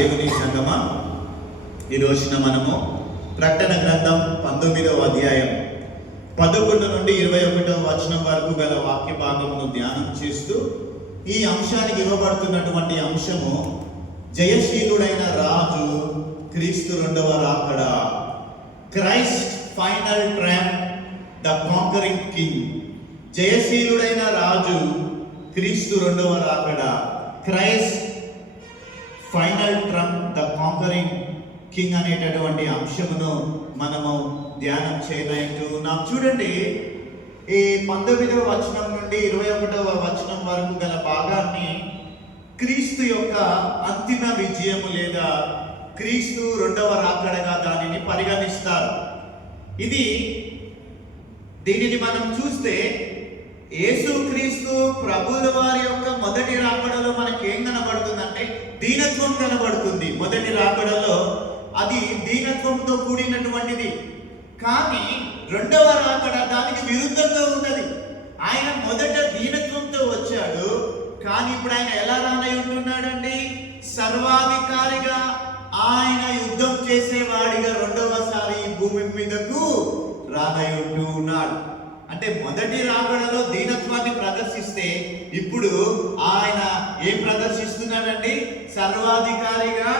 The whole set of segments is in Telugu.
దేవుని సంగమా, ఈ రోజున మనము ప్రకటన గ్రంథం 19వ అధ్యాయం 11 నుండి 21వ వచనం వరకు గల వాక్య భాగమును ధ్యానం చేస్తూ ఈ అంశానికి ఇవ్వబడుతున్నటువంటి అంశము జయశీలుడైన రాజు క్రీస్తు రెండవ రాకడ. Christ final trump, the conquering king. జయశీలుడైన రాజు క్రీస్తు రెండవ రాకడ. Christ final trump, the conquering king అనేటటువంటి అంశమును మనము ధ్యానం చేయనట్టున్నాం. చూడండి, ఈ 19వ వచనం నుండి 21వ వచనం వరకు గల భాగాన్ని క్రీస్తు యొక్క అంతిమ విజయము లేదా క్రీస్తు రెండవ రాకడగా దానిని పరిగణిస్తారు. దీనిని మనం చూస్తే యేసుక్రీస్తు ప్రభుల వారి యొక్క మొదటి రాకడలో మనకి ఏం కనబడుతుందంటే దీనత్వం కనబడుతుంది. మొదటి రాకడలో అది దీనత్వంతో కూడినటువంటిది. కానీ రెండవ రాకడ దానికి విరుద్ధంగా ఉన్నది. ఆయన మొదట దీనత్వంతో వచ్చాడు, కానీ ఇప్పుడు ఆయన ఎలా రానై ఉంటున్నాడండి? సర్వాధికారిగా, ఆయన యుద్ధం చేసేవాడిగా రెండవసారి ఈ భూమి మీదకు రానై ఉంటూ ఉన్నాడు. అంటే మొదటి రాకడలో దీనత్వాన్ని ప్రదర్శిస్తే ఇప్పుడు ఆయన ఏం ప్రదర్శిస్తున్నాడండి? సర్వాధికారిగా,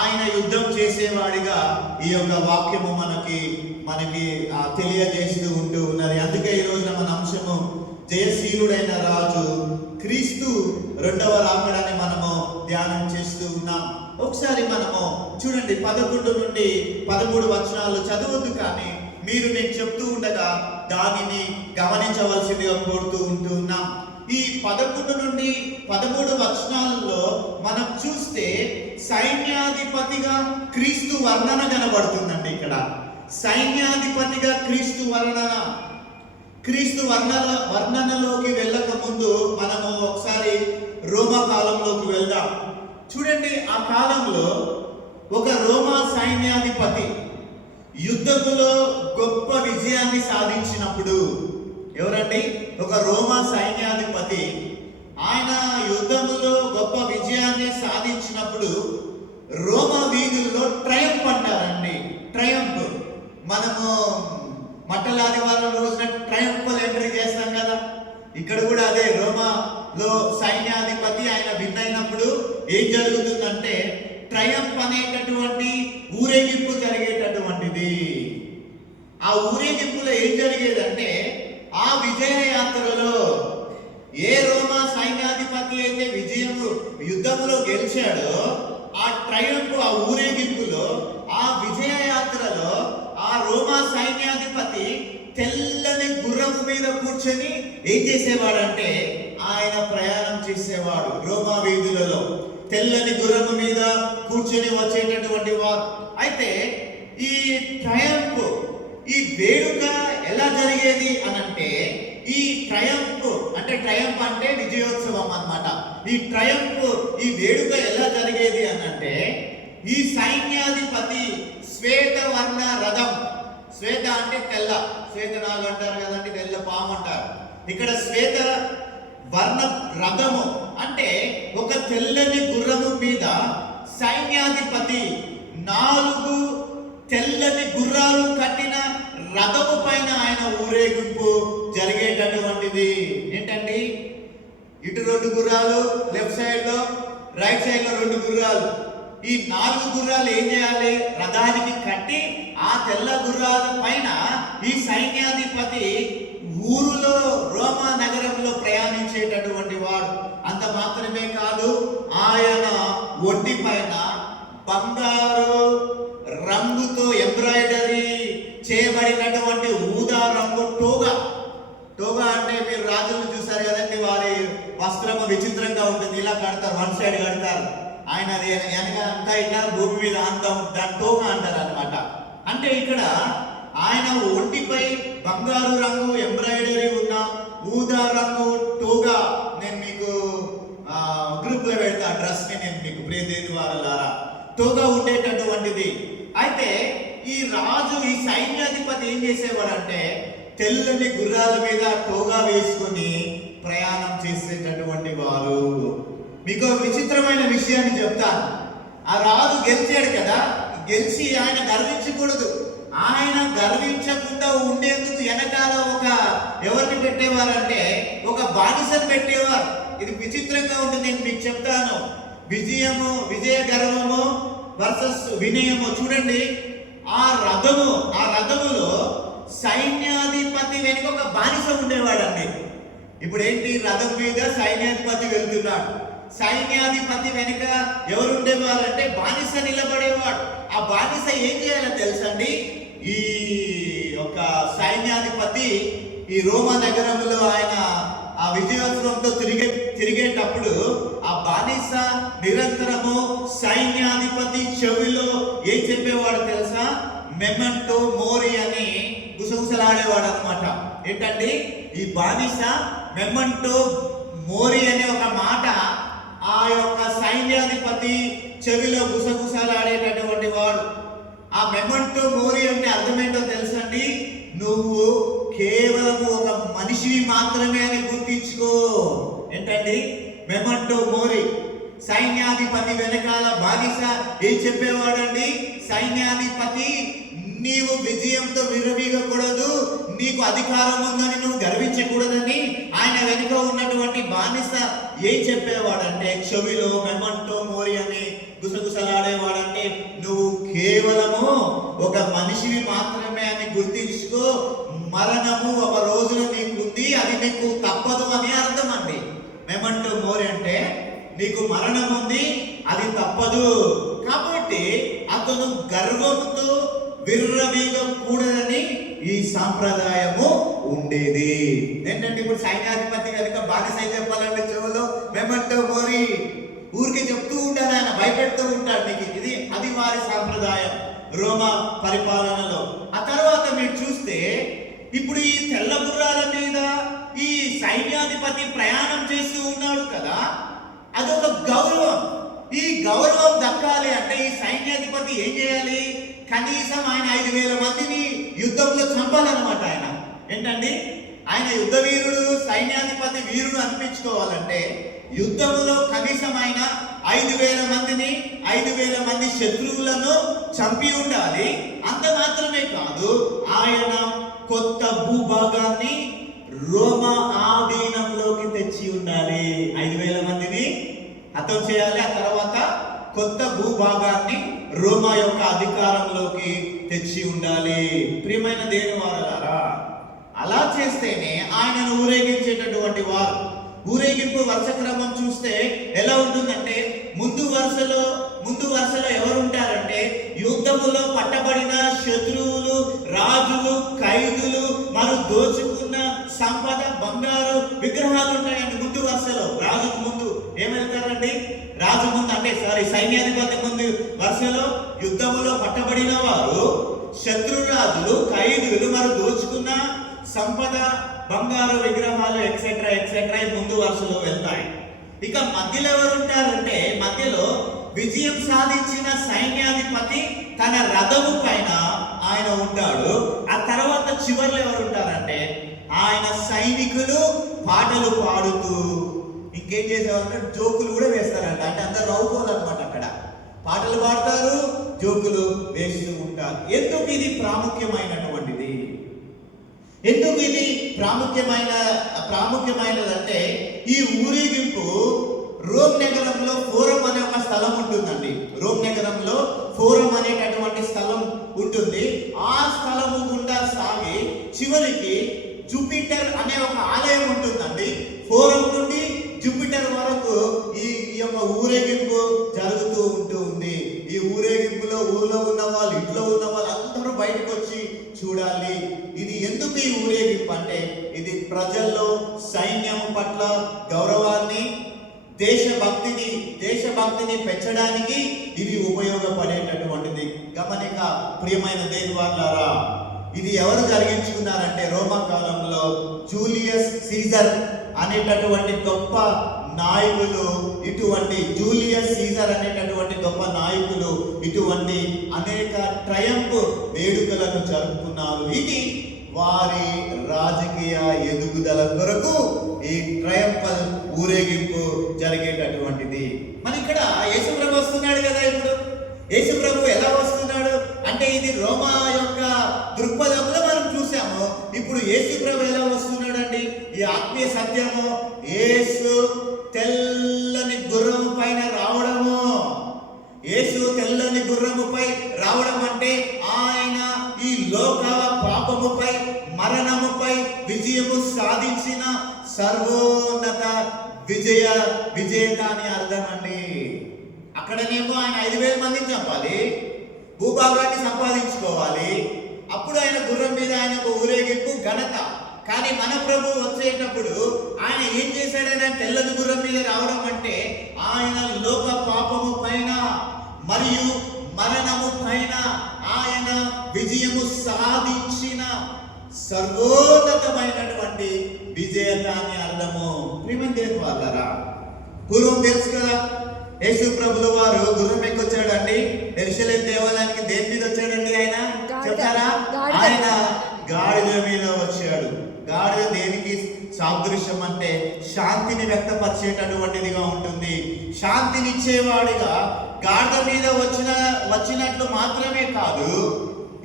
ఆయన యుద్ధం చేసేవాడిగా ఈ యొక్క వాక్యము మనకి తెలియజేస్తూ ఉంటూ ఉన్నది. అందుకే ఈ రోజున మన అంశము జయశీలుడైన రాజు క్రీస్తు రెండవ రాకడాన్ని మనము ధ్యానం చేస్తూ ఉన్నాం. ఒకసారి మనము చూడండి, 11 నుండి 13 వచనాలు చదవద్దు, కానీ మీరు నేను చెప్తూ ఉండగా దానిని గమనించవలసిందిగా కోరుతూ ఉంటూ ఉన్నాం. ఈ 11 నుండి 13 వచనాల్లో మనం చూస్తే సైన్యాధిపతిగా క్రీస్తు వర్ణన కనబడుతుందండి. ఇక్కడ సైన్యాధిపతిగా క్రీస్తు వర్ణనలోకి వెళ్ళక ముందు మనము ఒకసారి రోమా కాలంలోకి వెళ్దాం. చూడండి, ఆ కాలంలో ఒక రోమా సైన్యాధిపతి యుద్ధములో గొప్ప విజయాన్ని సాధించినప్పుడు, ఎవరండి? ఒక రోమా సైన్యాధిపతి. ఆయన యుద్ధములో గొప్ప విజయాన్ని సాధించినప్పుడు రోమా వీధుల్లో ట్రయంఫ్ అంటారండి. ట్రయంఫ్ మనము మట్టలాదివారం రోజున ట్రయంఫల్ ఎంట్రీ చేస్తాం కదా, ఇక్కడ కూడా అదే. రోమాలో సైన్యాధిపతి ఆయన విన్ అయినప్పుడు ఏం జరుగుతుందంటే ట్రయంఫ్ అనేటటువంటి ఊరేగింపు జరిగేటటువంటిది. ఆ ఊరేగింపులో ఏం జరిగేదంటే, ఆ విజయ యాత్రలో ఏ రోమా సైన్యాధిపతి అయితే యుద్ధంలో గెలిచాడో ఆ ట్రయంఫ్, ఆ ఊరేగింపులో, ఆ విజయ యాత్రలో ఆ రోమా సైన్యాధిపతి తెల్లని గుర్రము మీద కూర్చొని ఏం చేసేవాడంటే ఆయన ప్రయాణం చేసేవాడు. రోమా వీధులలో తెల్లని గుర్రము మీద కూర్చొని వచ్చేటటువంటి వారు. అయితే ఈ ట్రయంఫ్, ఈ వేడుక ఎలా జరిగేది అనంటే, ఈ ట్రయంఫ్ అంటే విజయోత్సవం అన్నమాట. ఈ ట్రయంఫ్, ఈ వేడుక ఎలా జరిగేది అనంటే, ఈ సైన్యాధిపతి శ్వేతవర్ణ రథం, శ్వేత అంటే తెల్ల, శ్వేతనాగు అంటారు కదండి, తెల్ల పాము అంటారు. ఇక్కడ శ్వేత వర్ణ రథము అంటే ఒక తెల్లని గుర్రము మీద సైన్యాధిపతి 4 తెల్లని గుర్రాలు కట్టిన రథము పైన ఆయన ఊరేగింపు జరిగేటటువంటిది. ఏంటండి? ఇటు 2 గుర్రాలు, లెఫ్ట్ సైడ్ లో, రైట్ సైడ్ లో 2 గుర్రాలు. ఈ 4 గుర్రాలు ఏం చేయాలి? రథానికి కట్టి ఆ తెల్ల గుర్రాల పైన ఈ సైన్యాధిపతి ఊరులో, రోమా నగరంలో ప్రయాణించేటటువంటి వాడు. అంత మాత్రమే కాదు, ఆయన ఒంటి పైన బంగారు రంగుతో ఎంబ్రాయిడరీ చేయబడినటువంటి ఊదా రంగు టోగా అంటే మీరు రాజులు చూసారు కదండి, వారి వస్త్రము విచిత్రంగా ఉంటుంది. ఇలా కడతారు, వన్ సైడ్ కడతారు. ఆయన అది వెనక అంతా ఇట్లా భూమి మీద అంతం, దాని టోగా అంటారు అనమాట. అంటే ఇక్కడ ఆయన ఒంటిపై బంగారు రంగు ఎంబ్రాయిడరీ ఉన్న ఊదా రంగు టోగా, నేను మీకు గ్రూప్ లో పెడతా డ్రెస్ ని, నేను మీకు ప్రియదేవి వారలారా, టోగా ఉండేటటువంటిది. అయితే ఈ రాజు, ఈ సైన్యాధిపతి ఏం చేసేవాడంటే తెల్లని గుర్రాల మీద టోగా వేసుకొని ప్రయాణం చేసేటటువంటి వారు. మీకు విచిత్రమైన విషయాన్ని చెప్తాను. ఆ రాజు గెలిచాడు కదా, గెలిచి ఆయన గర్వించకూడదు. ఆయన గర్వించకుండా ఉండేందుకు వెనకాల ఎవరిని పెట్టేవారంటే ఒక బానిసను పెట్టేవారు. ఇది విచిత్రంగా ఉంటుంది, నేను మీకు చెప్తాను. విజయ గర్వము వర్సెస్ వినయము. చూడండి, ఆ రథములో సైన్యాధిపతి వెనుక ఒక బానిస ఉండేవాడండి. ఇప్పుడు ఏంటి, రథం మీద సైన్యాధిపతి వెళ్తున్నాడు. సైన్యాధిపతి వెనుక ఎవరు ఉండేవారంటే బానిస నిలబడేవాడు. ఆ బానిస ఏం చేయాలో తెలుసండి, ఈ ఒక సైన్యాధిపతి ఈ రోమా నగరంలో ఆయన ఆ విజయోత్సవంతో తిరిగేటప్పుడు ఆ బానిస నిరంతరము సైన్యాధిపతి చెవిలో ఏం చెప్పేవాడు తెలుసా, మెమెంటో మోరి అని గుసగుసలాడేవాడు అనమాట. ఏంటండి, ఈ బానిస మెమెంటో మోరి అనే ఒక మాట ఆ యొక్క సైన్యాధిపతి చెవిలో గుసగుసలాడేటటువంటి వాడు. ఆ మెమెంటో మోరి అంటే అర్థమేంటో తెలుసండి, నువ్వు కేవలం ఒక మనిషిని మాత్రమే అని గుర్తించుకో. ఏంటండి, మెమెంటో మోరి. సైన్యాధిపతి వెనకాల బానిస ఏం చెప్పేవాడండి, సైన్యాధిపతి నీవు విజయంతో విర్రవీగకూడదు, నీకు అధికారం ఉందని నువ్వు గర్వించకూడదని ఆయన వెనుక ఉన్నటువంటి బానిస ఏం చెప్పేవాడంటే చెవిలో మెమెంటో మోరి అని గుసగుసలాడేవాడంటే నువ్వు కేవలము ఒక మనిషిని మాత్రమే అని గుర్తించుకో, మరణము ఒక రోజున నీకుంది, అది నీకు తప్పదు అని అర్థం అండి. మెమెంటో మోరి అంటే నీకు మరణం ఉంది, అది తప్పదు. కాబట్టి అతను గర్వంతో విర్రవీగకూడదని ఈ సాంప్రదాయము ఉండేది. ఏంటంటే ఇప్పుడు సైన్యాధిపతి కనుక బానిస చెప్పాలంటే చెవులో మెమెంటో మోరి ఊరికి చెప్తూ ఉంటాడు, ఆయన భయపెడుతూ ఉంటాడు నీకు. అది వారి సాంప్రదాయం రోమా పరిపాలనలో. ఆ తర్వాత మీరు చూస్తే ఇప్పుడు ఈ తెల్ల గుర్రాల మీద ఈ సైన్యాధిపతి ప్రయాణం చేస్తూ ఉన్నాడు కదా, అదొక గౌరవం. ఈ గౌరవం దక్కాలి అంటే ఈ సైన్యాధిపతి ఏం చేయాలి, కనీసం ఆయన 5,000 మందిని యుద్ధంలో చంపాలన్నమాట. ఆయన ఏంటండి, ఆయన యుద్ధ వీరుడు, సైన్యాధిపతి వీరుడు అనిపించుకోవాలంటే యుద్ధంలో కనీసం ఆయన 5,000 మంది శత్రువులను చంపి ఉండాలి. అంత మాత్రమే కాదు, ఆయన కొత్త భూభాగాన్ని రోమా ఆధీనంలోకి తెచ్చి ఉండాలి. 5,000 మందిని హతం చేయాలి. ఆ తర్వాత కొత్త భూభాగాన్ని రోమా యొక్క అధికారంలోకి తెచ్చి ఉండాలి. ప్రియమైన దేవుని వారలారా, అలా చేస్తేనే ఆయనను ఊరేగించేటటువంటి వారు. ఊరేగింపు వరుస క్రమం చూస్తే ఎలా ఉంటుందంటే ముందు వరుసలో ఎవరు ఉంటారంటే యుద్ధములో పట్టబడిన శత్రువులు, రాజులు, ఖైదులు, మరి దోచుకున్న సంపద, బంగారు విగ్రహాలు ఉంటాయండి ముందు వరుసలో. రాజుకు ముందు ఏమెళ్తారండి, రాజు ముందు అంటే సైన్యాధిపతి ముందు వరుసలో యుద్ధములో పట్టబడిన వారు, శత్రురాజులు, ఖైదులు, మరి దోచుకున్న సంపద, బంగారు విగ్రహాలు ఎక్సెట్రా ముందు వరుసలో వెళ్తాయి. ఇక మధ్యలో ఎవరు ఉంటారంటే మధ్యలో విజయం సాధించిన సైన్యాధిపతి తన రథము పైన ఆయన ఉంటాడు. ఆ తర్వాత చివర్లో ఎవరు ఉంటారంటే ఆయన సైనికులు పాటలు పాడుతూ ఇంకేం చేసేవారంటే జోకులు కూడా వేస్తారంట. అంటే అందరు రౌకోలు అనమాట. అక్కడ పాటలు పాడతారు, జోకులు వేస్తూ ఉంటారు. ఎందుకు ఇది ప్రాముఖ్యమైనటువంటిది? ఎందుకు ఇది ప్రాముఖ్యమైనదంటే ఈ ఊరేగింపు రోమ్ నగరంలో ఫోరం అనే ఒక స్థలం ఉంటుందండి. రోమ్ నగరంలో ఫోరం అనేటటువంటి స్థలం ఉంటుంది. ఆ స్థలము గుండా సాగి చివరికి జూపిటర్ అనే ఒక ఆలయం ఉంటుందండి. ఫోరం నుండి జూపిటర్ వరకు ఈ యొక్క ఊరేగింపు జరుగుతూ ఉంటుంది. ఈ ఊరేగింపులో ఊర్లో ఉన్న వాళ్ళు, ఇంట్లో ఉన్న వాళ్ళు అందరూ బయటకు వచ్చి చూడాలి. ఇది ఎందుకు ఈ ఊరేగింపు అంటే ఇది ప్రజల్లో సైన్యం పట్ల గౌరవాన్ని, దేశభక్తిని పెంచడానికి ఇది ఉపయోగపడేటటువంటిది. గమనిక ప్రియమైన దేవుని వారలారా, ఇది ఎవరు జరిగించుకున్నారంటే రోమా కాలంలో జూలియస్ సీజర్ అనేటటువంటి గొప్ప నాయకులు ఇటువంటి అనేక ట్రయంఫ్ వేడుకలను జరుపుకున్నారు. ఇది వారి రాజకీయ ఎదుగుదల కొరకు ఈ ట్రయంఫల్ ఊరేగింపు జరిగేటటువంటిది. కానీ ఇక్కడ యేసుప్రభు వస్తున్నాడు కదా. ఇప్పుడు యేసుప్రభు ఎలా వస్తున్నాడు అంటే ఇది రోమా యొక్క దృక్పథంలో మనం చూసాము. ఇప్పుడు యేసుప్రభు ఎలా వస్తున్నాడండి? ఈ ఆత్మీయ సత్యము యేసు తెల్లని గుర్రము పైన రావడము. యేసు తెల్లని గుర్రముపై రావడం అంటే ఆయన ఈ లోక పాపముపై మరణముపై విజయము సాధించిన సర్వోన్నత విజేత అని అర్థం అండి. అక్కడనేమో ఆయన 5,000 మందిని చంపాలి, భూభాగాన్ని సంపాదించుకోవాలి, అప్పుడు ఆయన గుర్రం మీద ఆయన ఊరేగింపు ఘనత. కానీ మన ప్రభు వచ్చేటప్పుడు ఆయన ఏం చేశాడని తెల్లని గుర్రం మీద రావడం అంటే ఆయన లోక పాపము పైన మరియు మరణము పైన ఆయన విజయము సాధించిన సర్వోన్నతమైనటువంటి విజేత అని అర్థము. ప్రియమైన వాళ్ళరా, పూర్వం తెలుసు కదా యేసు ప్రభుల వారు గుర్రం ఎక్కొచ్చాడండి. యెరూషలేము దేవాలయానికి దేని మీద వచ్చాడండి? ఆయన చెప్తారా? ఆయన గాడిద మీద వచ్చాడు. గాడిద దేనికి సాదృశ్యం అంటే శాంతిని వ్యక్తపరిచేటటువంటిదిగా ఉంటుంది. శాంతినిచ్చేవాడిగా గాడిద మీద వచ్చినట్లు మాత్రమే కాదు,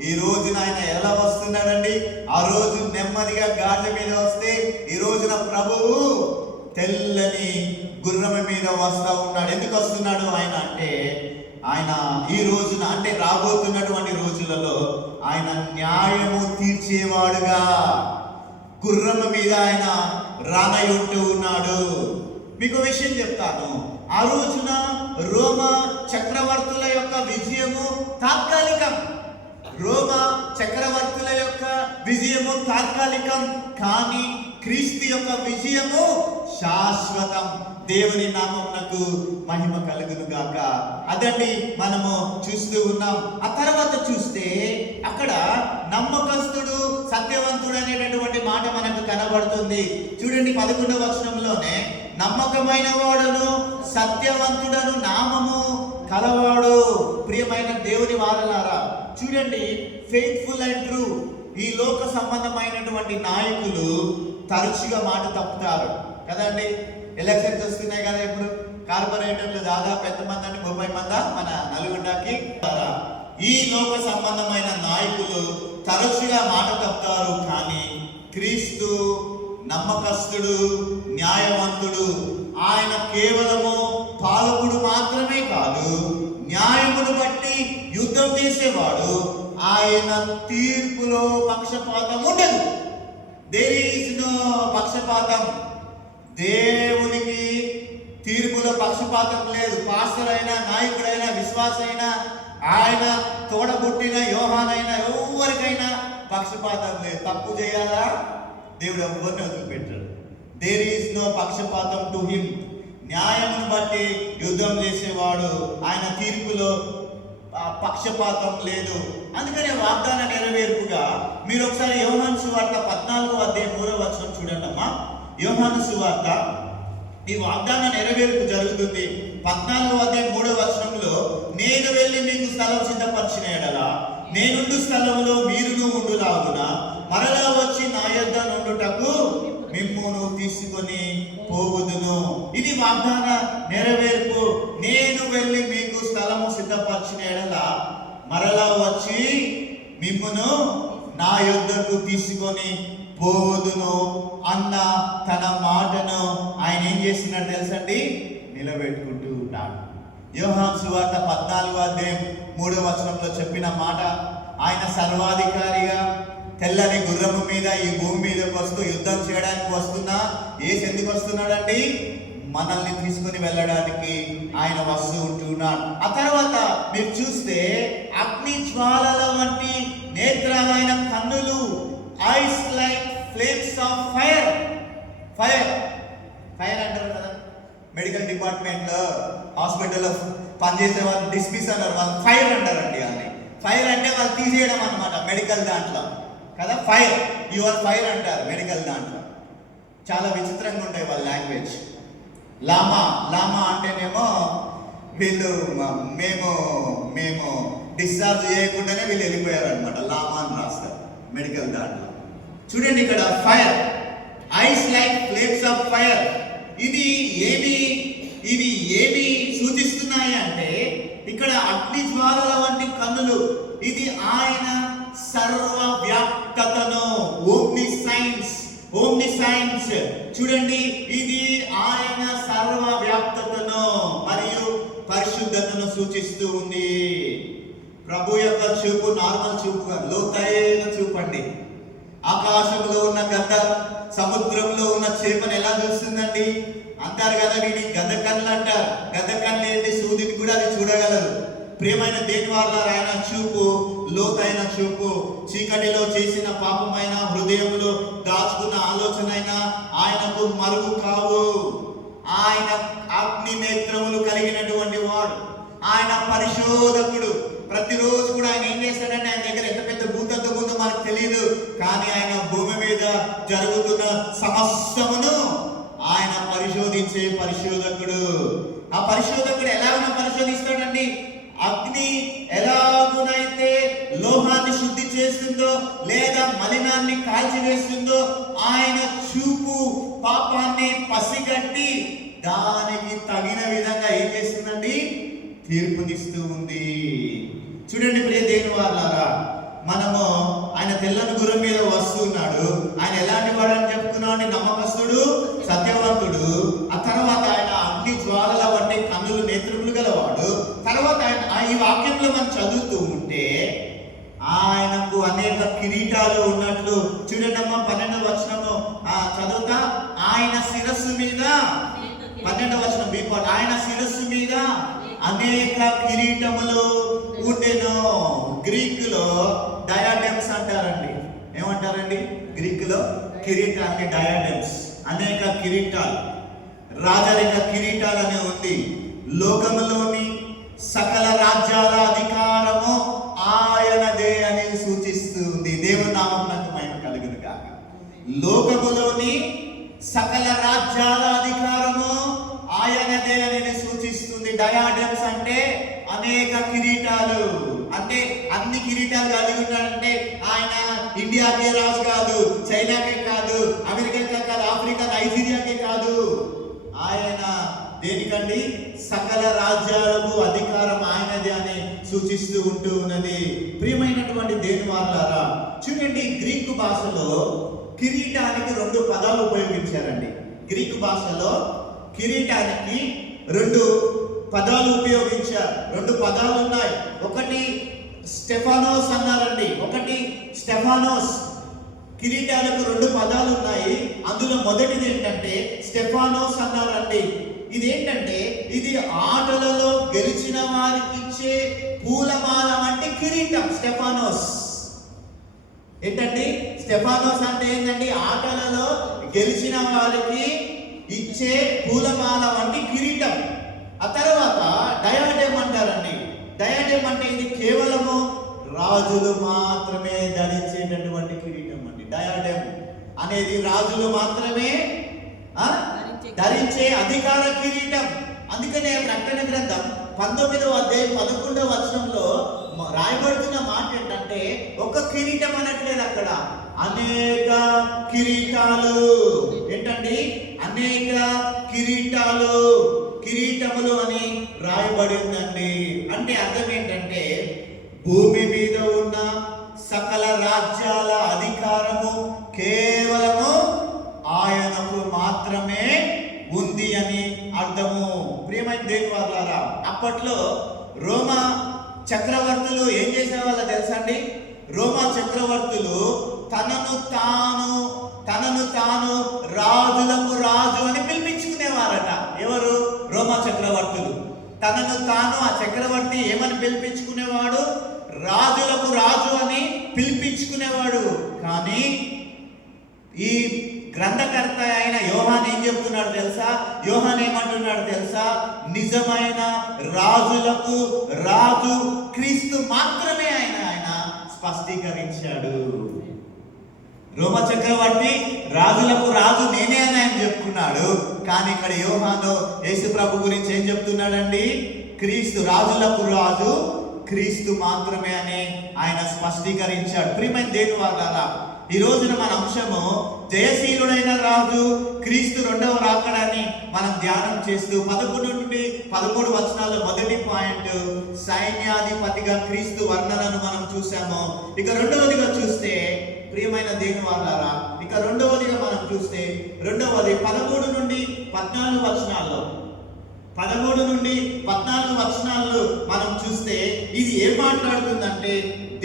ఈ రోజున ఆయన ఎలా వస్తున్నాడండి? ఆ రోజు నెమ్మదిగా గాడిద మీద వస్తే ఈ రోజున ప్రభువు తెల్లని గుర్రం మీద వస్తా ఉన్నాడు. ఎందుకు వస్తున్నాడు ఆయన అంటే ఆయన ఈ రోజున అంటే రాబోతున్నటువంటి రోజులలో ఆయన న్యాయము తీర్చేవాడుగా గుర్రం మీద ఆయన రానయుంటూ ఉన్నాడు. మీకు విషయం చెప్తాను. ఆ రోజున రోమా చక్రవర్తుల యొక్క విజయము తాత్కాలికం. రోమా చక్రవర్తుల యొక్క విజయము తాత్కాలికం, కానీ క్రీస్తు యొక్క విజయము శాశ్వతం. దేవుని నామమునకు మహిమ కలుగును గాక. అదండి మనము చూస్తూ ఉన్నాం. ఆ తర్వాత చూస్తే అక్కడ నమ్మకస్తుడు సత్యవంతుడు అనేటటువంటి మాట మనకు కనబడుతుంది. చూడండి 11వ వచనంలోనే నమ్మకమైన వాడును సత్యవంతుడను నామము కలవాడు. ప్రియమైన దేవుని వారలారా, చూడండి ఫెయిత్ఫుల్ అండ్ ట్రూ. ఈ లోక సంబంధమైనటువంటి నాయకులు తరచుగా మాట తప్పుతారు కదండి. ఎలక్షన్స్ వస్తున్నాయి కదా, ఇప్పుడు కార్పొరేటర్లు దాదాపు ఎంతమంది అంటే 30 మంది మన నల్గొండకి. ఈ లోక సంబంధమైన నాయకులు తరచుగా మాట తప్పుతారు, కానీ క్రీస్తు నమ్మకస్తుడు, న్యాయవంతుడు. ఆయన కేవలము పాలకుడు మాత్రమే కాదు, న్యాయమును బట్టి యుద్ధం చేసేవాడు. ఆయన తీర్పులో పక్షపాతం ఉండదు. దేర్ ఈజ్ నో పక్షపాతం. దేవునికి తీర్పులో పక్షపాతం లేదు. పాస్టర్ అయినా, నాయకుడైనా, విశ్వాసైనా, ఆయన తోడబుట్టిన యోహానైనా, ఎవరికైనా పక్షపాతం లేదు. తప్పు చేయాలా దేవుడు ఎవరిని వదిలిపెట్టాడు. దేర్ ఈజ్ నో పక్షపాతం టు హిమ్. న్యాయమును బట్టి యుద్ధం చేసేవాడు. ఆయన తీర్పులో పక్షపాతం లేదు. అందుకనే వాగ్దాన నెరవేర్పుగా మీరు ఒకసారి యోహాను సువార్త 14వ అధ్యాయం 3వ వచనం చూడండి అమ్మా. యోహాను సువార్త ఈ వాగ్దాన నెరవేర్పు జరుగుతుంది. 14వ అధ్యాయం 3వ వచనంలో నేను వెళ్ళి మీకు స్థలం సిద్ధపరిచిన ఎడల నేనుండు స్థలంలో మీరును ఉండులాగున మరలా వచ్చి నా యొద్ద నుండుటకు మిమ్మును తీసుకొని పోవుదును. ఇది వాగ్దాన నెరవేర్పు. నేను వెళ్ళి మీకు స్థలము సిద్ధపరిచిన ఎడల మరలా వచ్చి మిమ్మును నా యొద్దకు తీసుకొని పోవుదును అన్న తన మాటను ఆయన ఏం చేస్తున్నాడు తెలుసండి? నిలబెట్టుకుంటూ ఉంటాడు. యోహాను సువార్త 14వ అధ్యాయం 3వ వచనంలో చెప్పిన మాట, ఆయన సర్వాధికారిగా తెల్లని గుర్రము మీద ఈ భూమి మీదకి వస్తూ యుద్ధం చేయడానికి వస్తున్నా. యేసు ఎందుకు వస్తున్నాడండి? మనల్ని తీసుకుని వెళ్ళడానికి ఆయన వస్తూ ఉంటున్నాడు. ఆ తర్వాత మీరు చూస్తే అగ్ని జ్వాలల వంటి నేత్రాలైన కన్నులు, ice like flames of fire. Fire fire అంటారు కదా, మెడికల్ డిపార్ట్మెంట్లో హాస్పిటల్లో పనిచేసే వాళ్ళు డిస్మిస్ అన్నారు, వాళ్ళు ఫైర్ అంటారండి. అని ఫైర్ అంటే వాళ్ళు తీసేయడం అనమాట మెడికల్ దాంట్లో కదా. ఫైర్, యువర్ ఫైర్ అంటారు మెడికల్ దాంట్లో. చాలా విచిత్రంగా ఉంటాయి వాళ్ళ లాంగ్వేజ్. లామా లామా అంటేనేమో వీళ్ళు మేము డిశ్చార్జ్ చేయకుండానే వీళ్ళు వెళ్ళిపోయారు అనమాట. లామా అని రాస్తారు మెడికల్ దాంట్లో. చూడండి ఇక్కడ fire, ice like flames of fire. ఇది ఏమి? ఇవి ఏమి సూచిస్తున్నాయి అంటే ఇక్కడ అగ్ని జ్వాలల వంటి కన్నులు, ఇది ఆయన సర్వవ్యాప్తతను, ఓమ్ని సైన్స్ చూడండి, ఇది ఆయన సర్వవ్యాప్తతను మరియు పరిశుద్ధతను సూచిస్తూ ఉంది. ప్రభు యొక్క చూపు నార్మల్ చూపు కాదు, లోతైన చూపండి. ఆకాశంలో ఉన్న గద్ద, సముద్రంలో ఉన్న చేపను ఎలా చూస్తుందండి అంటారు కదా, వీడి గద్ద కళ్ళు అంటారు. గద్ద కళ్ళు ఏంటి, సూర్యుని కూడా అది చూడగలరు. ప్రియమైన దేని వాళ్ళ ఆయన చూపు లోతైన చూపు. చీకటిలో చేసిన పాపమైన, హృదయంలో దాచుకున్న ఆలోచనైనా ఆయనకు మరుగు కావు. ఆయన అగ్ని నేత్రములు కలిగినటువంటి వాడు, ఆయన పరిశోధకుడు. ప్రతిరోజు కూడా ఆయన ఏం చేస్తాడంటే, ఆయన దగ్గర ఎంత పెద్ద భూతత్వం ఉందో మనకు తెలియదు, కానీ ఆయన భూమి మీద జరుగుతున్న సమస్తమును ఆయన పరిశోధించే పరిశోధకుడు. ఆ పరిశోధకుడు ఎలాగైనా పరిశోధిస్తాడండి. అగ్ని ఎలాగునైతే లోహాన్ని శుద్ధి చేస్తుందో లేదా మలినాన్ని కాల్చివేస్తుందో, ఆయన చూపు పాపాన్ని పసిగట్టి దానికి తగిన విధంగా ఏం చేస్తుందండి, తీర్పునిస్తూ ఉంది. చూడండి ప్రియ దేవుని వాళ్ళారా, మనము ఆయన తెల్లని గుర్రం మీద వస్తున్నాడు. ఆయన ఎలాంటి వాడు అని చెప్పుకున్నాడు, నమ్మకస్తుడు, సత్యవంతుడు. ఆ తర్వాత ఆయన అగ్ని జ్వాలల వంటి కన్నులు, నేత్రములు గలవాడు. తర్వాత ఆయన ఈ వాక్యంలో మనం చదువుతూ ఉంటే ఆయనకు అనేక కిరీటాలు ఉన్నట్లు చూడండి అమ్మా, 12వ వచనము చదువుతా. ఆయన శిరస్సు మీద, 12వ వచనం బీపాడు, ఆయన శిరస్సు మీద అనేక కిరీటములు ఉండెను. గ్రీకులో డయాడెమ్స్ అంటారండి. ఏమంటారండి గ్రీకులో? కిరీటాన్ని డయాడెమ్స్, అనేక కిరీటాలు, రాజరిక కిరీటాలు అనే ఉంది. లోకములోని సకల రాజ్యాల అధికారము ఆయనదే అని సూచిస్తుంది. దేవుని నామమునకు మహిమ కలుగును గాక. లోకములోని సకల రాజ్యాల అధికారము ఆయనదే అని సూచిస్తుంది. డయాడెమ్స్ అంటే అనేక కిరీటాలు, అంటే అన్ని కిరీటాలు కలిగి ఉన్నాడంటే ఆయన ఇండియాకే రాజు కాదు, చైనాకే కాదు, అమెరికాకే కాదు, ఆఫ్రికా, నైజీరియాకే కాదు. ఆయన దేనికండి? సకల రాజ్యాలకు అధికారం ఆయనది అని సూచిస్తూ ఉంటూ ఉన్నది. ప్రియమైనటువంటి దేని వాళ్ళారా, చూడండి గ్రీకు భాషలో కిరీటానికి 2 పదాలు ఉపయోగించారండి. గ్రీకు భాషలో కిరీటానికి 2 పదాలు ఉపయోగించారు. 2 పదాలు ఉన్నాయి. ఒకటి స్టెఫానోస్ అన్నారండి, ఒకటి స్టెఫానోస్. కిరీటాలకు 2 పదాలు ఉన్నాయి. అందులో మొదటిది ఏంటంటే స్టెఫానోస్ అన్నారండి. ఇదేంటంటే ఇది ఆటలలో గెలిచిన వారికి ఇచ్చే పూలమాల వంటి కిరీటం. స్టెఫానోస్ ఏంటండి? స్టెఫానోస్ అంటే ఏంటండి? ఆటలలో గెలిచిన వారికి ఇచ్చే పూలమాల వంటి కిరీటం. ఆ తర్వాత డయాడెమ్ అంటారండి. డయాడెమ్ అంటే ఇది కేవలము రాజులు మాత్రమే ధరించేటటువంటి కిరీటం అండి. డయాడెమ్ అనేది రాజులు మాత్రమే ధరించే అధికార కిరీటం. అందుకనే ప్రకటన గ్రంథం 19వ అధ్యాయం 11వ వచనంలో రాయబడుతున్న మాట ఏంటంటే ఒక కిరీటం అనట్లేదు, అక్కడ అనేక కిరీటాలు. ఏంటండి? అనేక కిరీటాలు, కిరీటములు అని రాయబడి ఉందండి. అంటే అర్థం ఏంటంటే భూమి మీద ఉన్న సకల రాజ్యాల అధికారము కేవలము ఆయనకు మాత్రమే ఉంది అని అర్థము. ప్రియమైన దేవుని వారలారా, అప్పట్లో రోమా చక్రవర్తులు ఏం చేసేవాళ్ళో తెలుసా అండి? రోమా చక్రవర్తులు తనను తాను రాజులకు రాజు అని పిలిపించుకునేవారట. ఎవరు? రోమా చక్రవర్తులు తనను తాను, ఆ చక్రవర్తి ఏమని పిలిపించుకునేవాడు? రాజులకు రాజు అని పిలిపించుకునేవాడు. కానీ ఈ గ్రంథకర్త అయిన యోహాన్ ఏం చెప్తున్నాడు తెలుసా? యోహాన్ ఏమంటున్నాడు తెలుసా? నిజమైన రాజులకు రాజు క్రీస్తు మాత్రమే ఆయన స్పష్టీకరించాడు. రోమ చక్రవర్తి రాజులకు రాజు నేనే అని ఆయన చెప్పుకున్నాడు. కానీ ఇక్కడ యోహాను యేసు ప్రభు గురించి ఏం చెప్తున్నాడండి? క్రీస్తు రాజులకు రాజు క్రీస్తు మాత్రమే అని ఆయన స్పష్టీకరించాడు. ప్రియమైన దేవుని వారలారా, ఈ రోజున మన అంశము జయశీలుడైన రాజు క్రీస్తు రెండవ రాకడాన్ని మనం ధ్యానం చేస్తూ 11 నుండి 13 వచనాల మొదటి పాయింట్ సైన్యాధిపతిగా క్రీస్తు వర్ణనను మనం చూసాము. ఇక రెండవదిగా చూస్తే ప్రియమైన దేవుని వాళ్ళారా, ఇక రెండవదిగా మనం చూస్తే 13 నుండి 14 వచనాల్లో 13 నుండి 14 వచనాల్లో మనం చూస్తే ఇది ఏం మాట్లాడుతుందంటే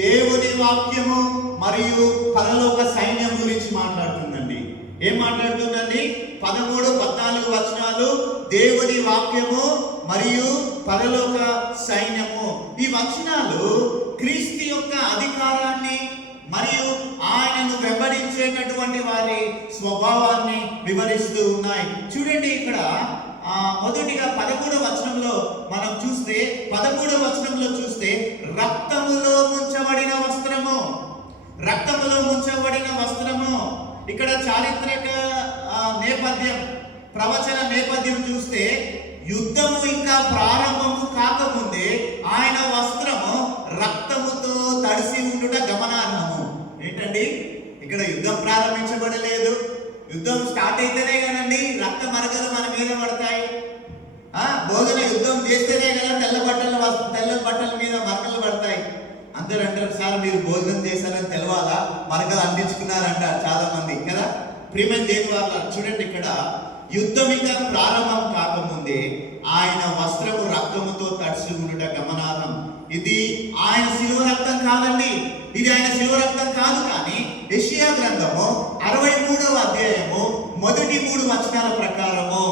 దేవుని వాక్యము మరియు పరలోక సైన్యం గురించి మాట్లాడుతుందండి. ఏం మాట్లాడుతుందండి? 13, 14 వచనాలు దేవుని వాక్యము మరియు పరలోక సైన్యము. ఈ వచనాలు క్రీస్తు యొక్క అధికారాన్ని మరియు ఆయనను వెంబడించేటటువంటి వారి స్వభావాన్ని వివరిస్తూ ఉన్నాయి. చూడండి, ఇక్కడ మొదటిగా 13వ వచనంలో మనం చూస్తే 13వ వచనంలో చూస్తే రక్తములో ముంచబడిన వస్త్రము, రక్తములో ముంచబడిన వస్త్రము. ఇక్కడ చారిత్రక నేపథ్యం, ప్రవచన నేపథ్యం చూస్తే యుద్ధము ఇంకా ప్రారంభము కాకముందే ఆయన వస్త్రము రక్తముతో తడిసి ఉండుట గమనార్హము. ఏంటండి, ఇక్కడ యుద్ధం ప్రారంభించబడలేదు. యుద్ధం స్టార్ట్ అయితేనే కదండి రక్త మరకలు మన మీద పడతాయి. భోజన యుద్ధం చేస్తేనే కదా తెల్ల బట్టల మీద మరకలు పడతాయి. అందరూ అంటారు, సార్ మీరు భోజనం చేశారని తెలవాలా, మరకలు అందించుకున్నారంటారు చాలా మంది కదా. ప్రియమైన దేవుని వాళ్ళ చూడండి, ఇక్కడ యుద్ధం ఇంకా ప్రారంభం కాకముందే ఆయన వస్త్రము రక్తముతో తడిసి ఉండుట గమనార్హం. ఇది ఆయన శిలువ రక్తం కాదండి, ఇది ఆయన శిలువ రక్తం కాదు. కానీ యెషయా గ్రంథము 63వ అధ్యాయము మొదటి 3 వచనాల ప్రకారము,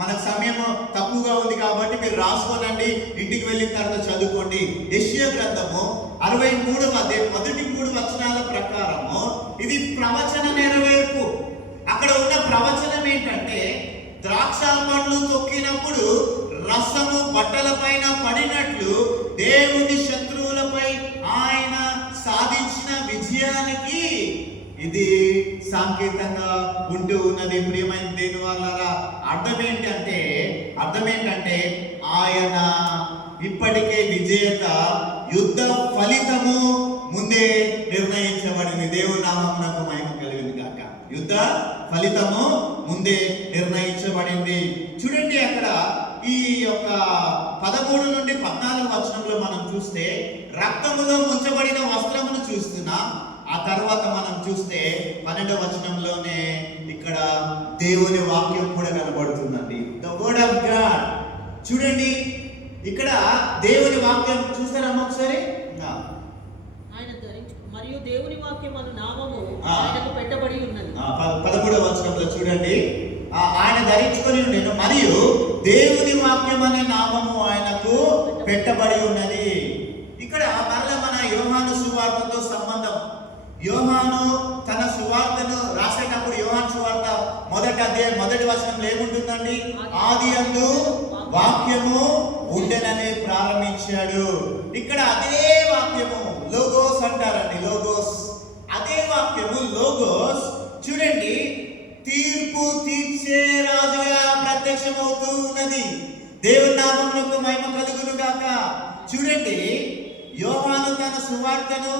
మనకు సమయం తక్కువగా ఉంది కాబట్టి మీరు రాసుకోనండి, ఇంటికి వెళ్ళిన తర్వాత చదువుకోండి. యెషయా గ్రంథము 63వ అధ్యాయం మొదటి 3 వచనాల ప్రకారము ఇది ప్రవచన నెరవేర్పు. అక్కడ ఉన్న ప్రవచనం ఏంటంటే ద్రాక్ష పండ్లు తొక్కినప్పుడు రసము బట్టల పైన పడినట్లు దేవుని శత్రువులపై ఆయన సాధించిన విజయానికి ఇది సాంకేతంగా ఉంటూ ఉన్నది. ప్రియమైన దేవుని వాళ్ళారా, అర్థం ఏంటంటే ఆయన ఇప్పటికే విజేత, యుద్ధ ఫలితము ముందే నిర్ణయించబడింది. దేవుని నామమునకు మహిమ కలుగును గాక. యుద్ధ ఫలితము ముందే నిర్ణయించబడింది. చూడండి, అక్కడ ఈ యొక్క 13 నుండి 14 వచనంలో మనం చూస్తే రక్తములో ముంచబడిన వస్త్రమును చూస్తున్నాం. ఆ తర్వాత మనం చూస్తే 12వ వచనంలోనే ఇక్కడ దేవుని వాక్యం కూడా కనబడుతుందండి. The word of God. చూడండి, ఇక్కడ దేవుని వాక్యం చూస్తారమ్మా ఒకసారి. మరియు దేవుని వాక్యం అను నామము ఆయనకు పెట్టబడి ఉన్నది. 13వ వచనంలో చూడండి, ఆయన ధరించుకొని ఉండెను మరియు దేవుని వాక్యం అనే నామము ఆయనకు పెట్టబడి ఉన్నది. ఇక్కడ మరలా మన యోహాను సువార్తతో సంబంధం. యోహాను తన సువార్తను రాసేటప్పుడు యోహాను సువార్త 1వ అధ్యాయం 1వ వచనంలో ఏముంటుందండి? ఆదియందు వాక్యము ఉండెనని ప్రారంభించాడు. ఇక్కడ అదే వాక్యము లోగోస్ అంటారండి, లోగోస్. అదే వాక్యము లోగోస్ చూడండి తీర్పు తీర్చే రాజుగా ప్రత్యక్షమవుతూ ఉన్నది. దేవుని నామమునకు మహిమ కలుగును గాక. చూడండి, యోహాను తన సువార్తను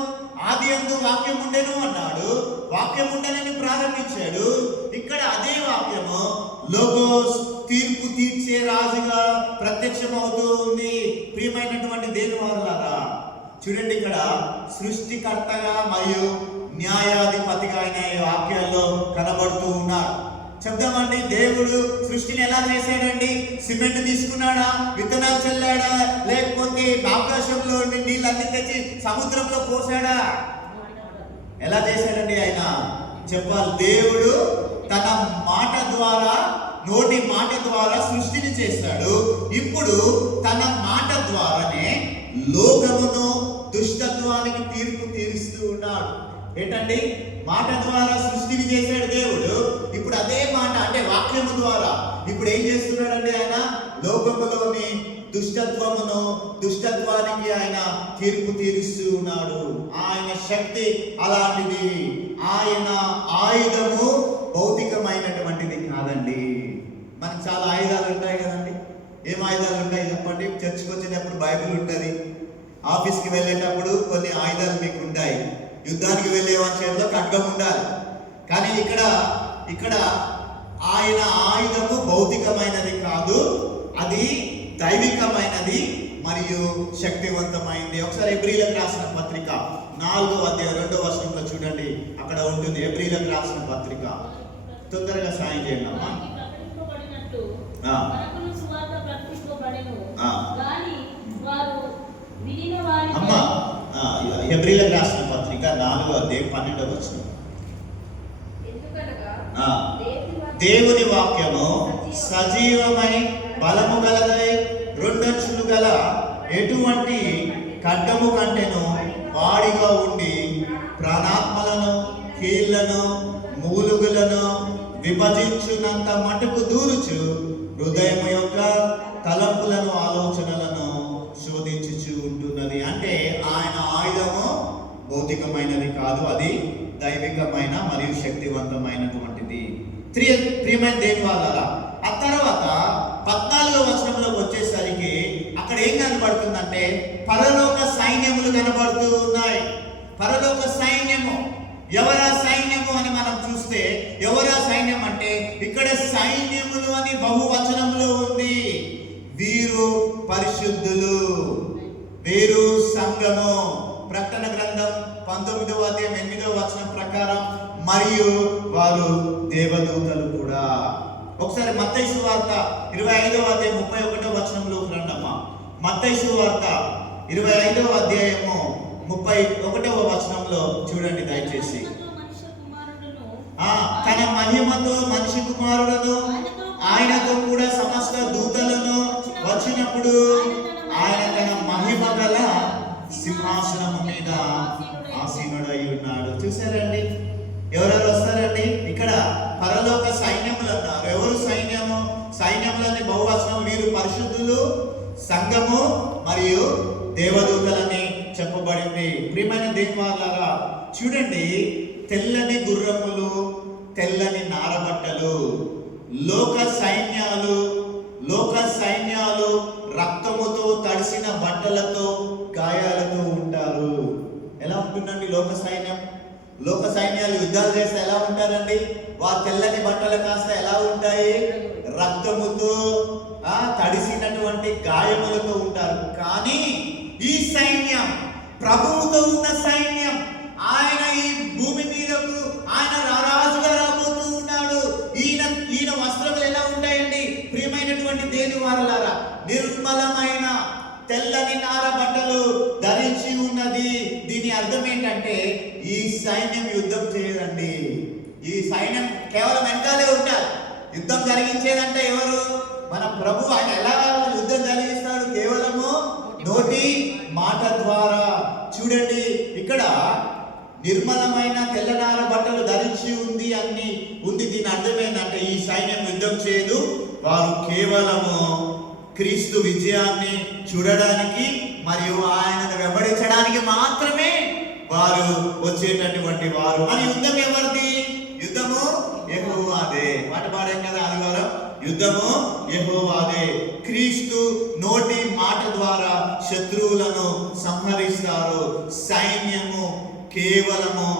ఆదియందు వాక్యం ఉండెను అన్నాడు, వాక్యం ఉండెనని ప్రారంభించాడు. ఇక్కడ అదే వాక్యము లోగోస్ తీర్పు తీర్చే రాజుగా ప్రత్యక్షమవుతూ ఉంది. ప్రియమైనటువంటి దేవుని వారలారా, చూడండి, ఇక్కడ సృష్టికర్తగా మరియు న్యాయాధిపతిగా ఆయన ఈ వాక్యాల్లో కనబడుతూ ఉన్నారు. చెప్దామండి, దేవుడు సృష్టిని ఎలా చేశాడండి? సిమెంట్ తీసుకున్నాడా, విత్తనాలు చల్లాడా, లేకపోతే ఆకాశంలో నీళ్ళన్నీ తెచ్చి సముద్రంలో పోసాడా? ఎలా చేశాడండి ఆయన? చెప్పాలి. దేవుడు తన మాట ద్వారా, నోటి మాట ద్వారా సృష్టిని చేశాడు. ఇప్పుడు తన మాట ద్వారానే లోకమును దుష్టత్వానికి తీర్పు తీరుస్తూ ఉన్నాడు. ఏంటండి? మాట ద్వారా సృష్టిని చేశాడు దేవుడు. ఇప్పుడు అదే మాట అంటే వాక్యము ద్వారా ఇప్పుడు ఏం చేస్తున్నాడండి? ఆయన లోకములోని దుష్టత్వానికి ఆయన తీర్పు తీరుస్తూ ఉన్నాడు. ఆయన శక్తి అలాంటిది. ఆయన ఆయుధము భౌతికమైనటువంటిది కాదండి. మనకు చాలా ఆయుధాలు ఉంటాయి కదండి. ఏం ఆయుధాలు ఉంటాయి చెప్పండి? చర్చికి వచ్చేటప్పుడు బైబిల్ ఉంటుంది, ఆఫీస్కి వెళ్ళేటప్పుడు కొన్ని ఆయుధాలు మీకు ఉంటాయి. యుద్ధానికి వెళ్ళే వారి చేతిలో ఖడ్గం ఉండాలి. కానీ ఇక్కడ ఆయన ఆయుధము భౌతికమైనది కాదు, అది దైవికమైనది మరియు శక్తివంతమైంది. ఒకసారి హెబ్రీయులకు రాసిన పత్రిక 4వ అధ్యాయం 2వ వచనంలో చూడండి, అక్కడ ఉంటుంది. హెబ్రీయులకు రాసిన పత్రిక, తొందరగా సాయం చేయండి అమ్మా. అమ్మా, హెబ్రీయులకు రాసిన పత్రిక 4వ అధ్యాయం 12వ వచనం. దేవుని వాక్యము సజీవమై బలము గలదై రెండంచులు గల ఎటువంటి ఖడ్గము కంటెను వాడిగా ఉండి ప్రాణాత్మలను, కీళ్లను, మూలుగులను విభజించునంత మటుకు దూరుచు హృదయం యొక్క తలంపులను, ఆలోచనలను శోధించుచు ఉంటున్నది. అంటే ఆయన ఆయుధము భౌతికమైనది కాదు, అది దైవికమైన మరియు శక్తివంతమైనటువంటిది. ప్రియమైన దేవుని వాళ్ళారా, ఆ తర్వాత 14వ వచనంలోకి వచ్చేసరికి అక్కడ ఏం కనబడుతుందంటే పరలోక సైన్యములు కనబడుతూ ఉన్నాయి. పరలోక సైన్యము, ఎవరా సైన్యము అని మనం చూస్తే, ఎవరా సైన్యం అంటే ఇక్కడ సైన్యములు అని బహువచనంలో ఉంది. వీరు పరిశుద్ధులు, వీరు సంఘము. ప్రకటన గ్రంథం 19వ అధ్యాయం 8వ వచనం ప్రకారం మరియు వారు దేవదూతలు కూడా. ఒకసారి మత్తయి సువార్త 25వ అధ్యాయం 31వ వచనంలోకి రండమ్మా. మత్తయి సువార్త 25వ అధ్యాయము 31వ వచనంలో చూడండి దయచేసి. తన మహిమతో మనిషి కుమారులను ఆయనతో కూడా సమస్త దూతలను వచ్చినప్పుడు ఆయన తన మహిమ గల సింహాసనము మీద ఆసీనుడై ఉన్నాడు. చూసారండి, ఎవరెవరు వస్తారండి? ఇక్కడ పరలోక సైన్యములు అన్నారు. ఎవరు సైన్యము? సైన్యములని బహువచనం. వీరు పరిశుద్ధులు, సంఘము మరియు దేవదూతలని చెప్పబడింది. ప్రియమైన దేవులారా, చూడండి, తెల్లని గుర్రములు, తెల్లని నారబట్టలు, లోక సైన్యాలు రక్తముతో తడిసిన బట్టలతో, గాయాలతో ఉంటారు. ఎలా ఉంటుందండి లోక సైన్యం? లోక సైన్యాలు యుద్ధాలు చేస్తే ఎలా ఉంటారండి? వారు తెల్లని బట్టలు కాస్త ఎలా ఉంటాయి? రక్తముతో తడిసినటువంటి గాయములతో ఉంటారు. కానీ ఈ సైన్యం ప్రభువుతో ఉన్న సైన్యం. ఆయన ఈ భూమి మీదకు ఆయన రారాజుగా రాబోతూ ఉన్నాడు. ఈయన వస్త్రములు ఎలా ఉంటాయండి? ప్రియమైనటువంటి దేని వారలారా, నిర్మలమైన తెల్లని నార బట్టలు ధరించి ఉన్నది. దీని అర్థం ఏంటంటే ఈ సైన్యం యుద్ధం చేయదండి. ఈ సైన్యం కేవలం వెనకాలే ఉంటారు. యుద్ధం జరిగించేదంటే ఎవరు? మన ప్రభు. ఆయన ఎలా యుద్ధం జరిగిస్తాడు? కేవలము నోటి మాట ద్వారా. చూడండి, ఇక్కడ నిర్మలమైన తెల్లనార బట్టలు ధరించి ఉంది అని ఉంది. దీని అర్థం ఏంటంటే ఈ సైన్యం యుద్ధం చేయదు. వారు కేవలము క్రీస్తు విజయాన్ని చూడడానికి మరియు ఆయనను వెంబడించడానికి మాత్రమే వారు వచ్చేటటువంటి వారు. మరి యుద్ధం ఎవరిది? యుద్ధము యెహోవాదే. మాట పాడాం కదా ఆదివారం, యుద్ధము యెహోవాదే. క్రీస్తు నోటి మాట ద్వారా శత్రువులను సంహరిస్తారు. సైన్యము కేవలము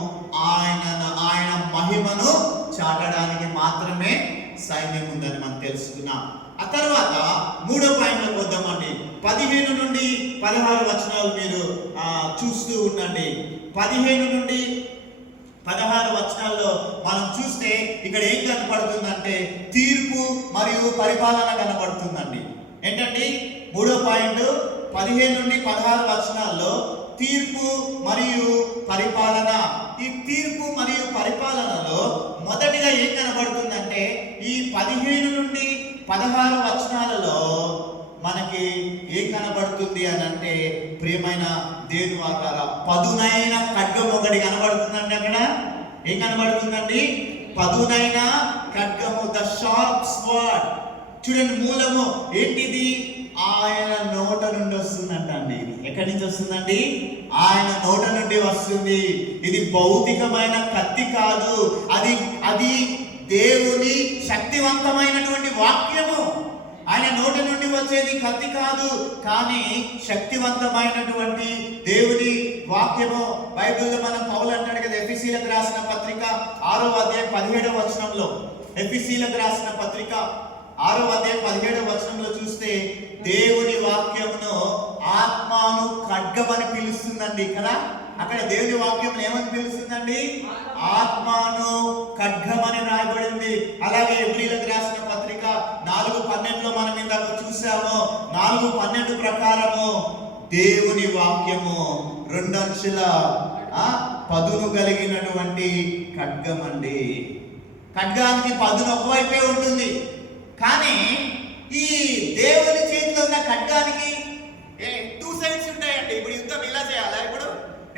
ఆయన మహిమను చాటడానికి మాత్రమే సైన్యం ఉందని మనం తెలుసుకున్నాం. ఆ తర్వాత 3వ పాయింట్లోకి వద్దామండి. 15 నుండి 16 వచనాలు మీరు చూస్తూ ఉండండి. 15 నుండి 16 వచనాల్లో మనం చూస్తే ఇక్కడ ఏం కనపడుతుందంటే తీర్పు మరియు పరిపాలన కనపడుతుందండి. ఏంటండి 3వ పాయింట్? 15 నుండి 16 వచనాల్లో తీర్పు మరియు పరిపాలన. ఈ తీర్పు మరియు పరిపాలనలో మొదటిగా ఏం కనబడుతుందంటే ఈ 15 నుండి 16 వచనాలలో మనకి ఏం కనబడుతుంది అని అంటే, ప్రియమైన దేవుని వారలారా, పదునైన ఖడ్గం ఒకటి కనబడుతుందండి. అక్కడ ఏం కనబడుతుందండి? పదునైన ఖడ్గము, ద షార్ప్ స్వర్డ్. చూడండి, మూలము ఏంటిది? ఆయన నోట నుండి వస్తుందంట అండి. ఇది ఎక్కడి నుంచి వస్తుందండి? ఆయన నోట నుండి వస్తుంది. ఇది భౌతికమైన కత్తి కాదు, అది దేవుని శక్తివంతమైనటువంటి వాక్యము. ఆయన నోట నుండి వచ్చేది కత్తి కాదు, కానీ శక్తివంతమైనటువంటి దేవుని వాక్యము బైబిల్లో మనం పౌలు అంటాడు కదా, ఎఫెసీయులకు రాసిన పత్రిక 6వ అధ్యాయం 17వ వచనంలో, ఎఫెసీయులకు రాసిన పత్రిక 6వ అధ్యాయం 17వ వచనంలో చూస్తే దేవుని వాక్యమును ఆత్మను ఖడ్గమని పిలుస్తుందండి. కదా అక్కడ దేవుని వాక్యం ఏమని పిలుస్తుందండి? ఆత్మను ఖడ్గమని రాయబడింది. అలాగే ఎబ్రీయులకు రాసిన పత్రిక 4:12లో మనం ఇందాక చూసాము. 4:12 ప్రకారము దేవుని వాక్యము 2 అంచుల పదును కలిగినటువంటి ఖడ్గం అండి. ఖడ్గానికి పదును ఒకవైపే ఉంటుంది, కానీ ఈ దేవుని చేతిలో ఉన్న ఖడ్గానికి 2 సైడ్స్ ఉంటాయండి. ఇప్పుడు యుద్ధం ఎలా చేయాలా? ఇప్పుడు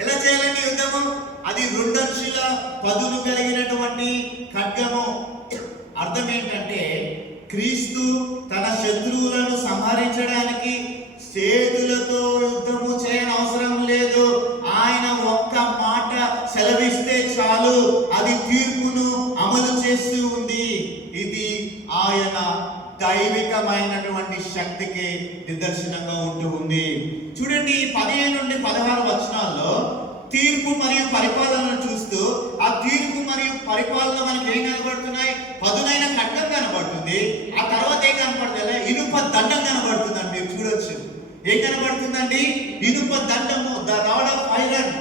ఎలా చేయాలండి యుద్ధము? అది 2 అంచుల పదును కలిగినటువంటి ఖడ్గము. అర్థం ఏంటంటే క్రీస్తు తన శత్రువులను సంహరించడానికి చేతులతో యుద్ధము చేయని అవసరం లేదు. ఆయన ఒక్క మాట సెలవిస్తే చాలు, అది తీర్పును అమలు చేస్తూ ఉంది. ఇది ఆయన దైవికమైనటువంటి శక్తికి నిదర్శనంగా ఉంటూ ఉంది. చూడండి 15 నుండి 16 వచనాల్లో తీర్పు మరియు పరిపాలనను చూస్తూ, ఆ తీర్పు మరియు పరిపాలన మనకి ఏం కనబడుతున్నాయి? పదునైన ఖడ్గం కనబడుతుంది. ఆ తర్వాత ఏం కనబడుతుంది? ఇనుప దండం కనబడుతుందండి. మీరు చూడొచ్చు ఏం కనబడుతుందండి? ఇనుప దండము, ద రాడ్ ఆఫ్ ఐరన్.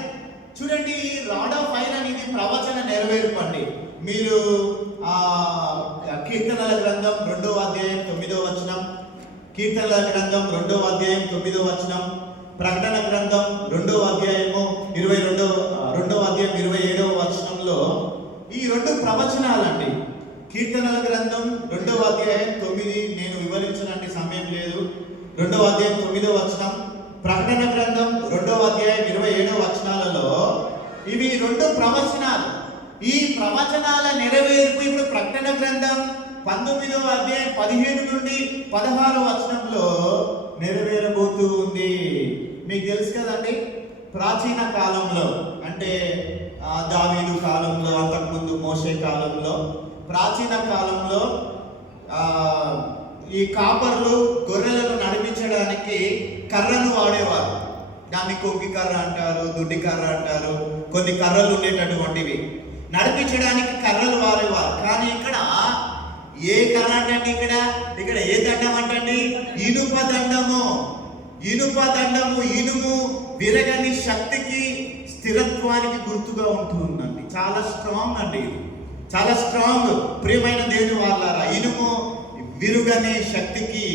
చూడండి రాడ్ ఆఫ్ ఐరన్ ఇది ప్రవచన నెరవేర్పండి. మీరు కీర్తనల గ్రంథం 2వ అధ్యాయం 9వ వచనం, కీర్తనల గ్రంథం 2వ అధ్యాయం 9వ వచనం, ప్రకటన గ్రంథం 2వ అధ్యాయము 2వ అధ్యాయం 27వ వచనంలో ఈ 2 ప్రవచనాలండి. కీర్తనల గ్రంథం 2వ అధ్యాయం 9, నేను వివరించడానికి సమయం లేదు. 2వ అధ్యాయం 9వ వచనం, ప్రకటన గ్రంథం 2వ అధ్యాయం 27వ వచనాలలో ఇవి 2 ప్రవచనాలు. ఈ ప్రవచనాల నెరవేర్పు ఇప్పుడు ప్రకటన గ్రంథం 19వ అధ్యాయం 15 నుండి 16వ వచనంలో నెరవేరబోతూ ఉంది. మీకు తెలుసు కదండి, ప్రాచీన కాలంలో అంటే దావీదు కాలంలో, అంతకుముందు మోషే కాలంలో, ప్రాచీన కాలంలో ఈ కాపర్లు గొర్రెలను నడిపించడానికి కర్రను వాడేవారు. దాన్ని కొంగి కర్ర అంటారు, దుడ్డి కర్ర అంటారు, కొన్ని కర్రలు ఉండేటటువంటివి. నడిపించడానికి కర్రలు వాడేవారు. కానీ ఇక్కడ ఏ కర్ర అంటే ఇక్కడ ఏ దండం అంటే ఇనుప దండము. ఇనుప దండము, ఇనుము విరగని శక్తికి, స్థిరత్వానికి గుర్తుగా ఉంటుందండి. చాలా స్ట్రాంగ్ అండి, చాలా స్ట్రాంగ్. ప్రియమైన దేవుని వాళ్ళారా, ఇనుము విరుగనే శక్తికి,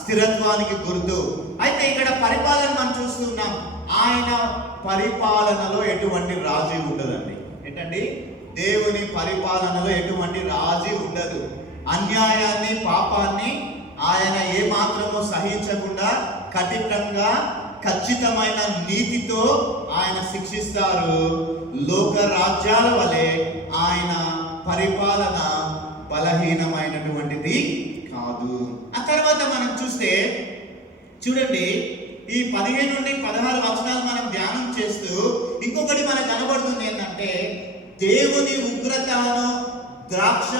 స్థిరత్వానికి గుర్తు. అయితే ఇక్కడ పరిపాలన మనం చూస్తున్నాం. ఆయన పరిపాలనలో ఎటువంటి రాజీ ఉండదండి. ఏంటండి? దేవుని పరిపాలనలో ఎటువంటి రాజీ ఉండదు. అన్యాయాన్ని, పాపాన్ని ఆయన ఏ మాత్రము సహించకుండా కఠినంగా, ఖచ్చితమైన నీతితో ఆయన శిక్షిస్తారు. లోక రాజ్యాల వలె ఆయన పరిపాలన బలహీనమైనటువంటిది కాదు. ఆ తర్వాత మనం చూస్తే చూడండి ఈ 15 నుండి 16 వచనాలు మనం ధ్యానం చేస్తూ ఇంకొకటి మనకు కనబడుతుంది ఏంటంటే దేవుని ఉగ్రతను ద్రాక్ష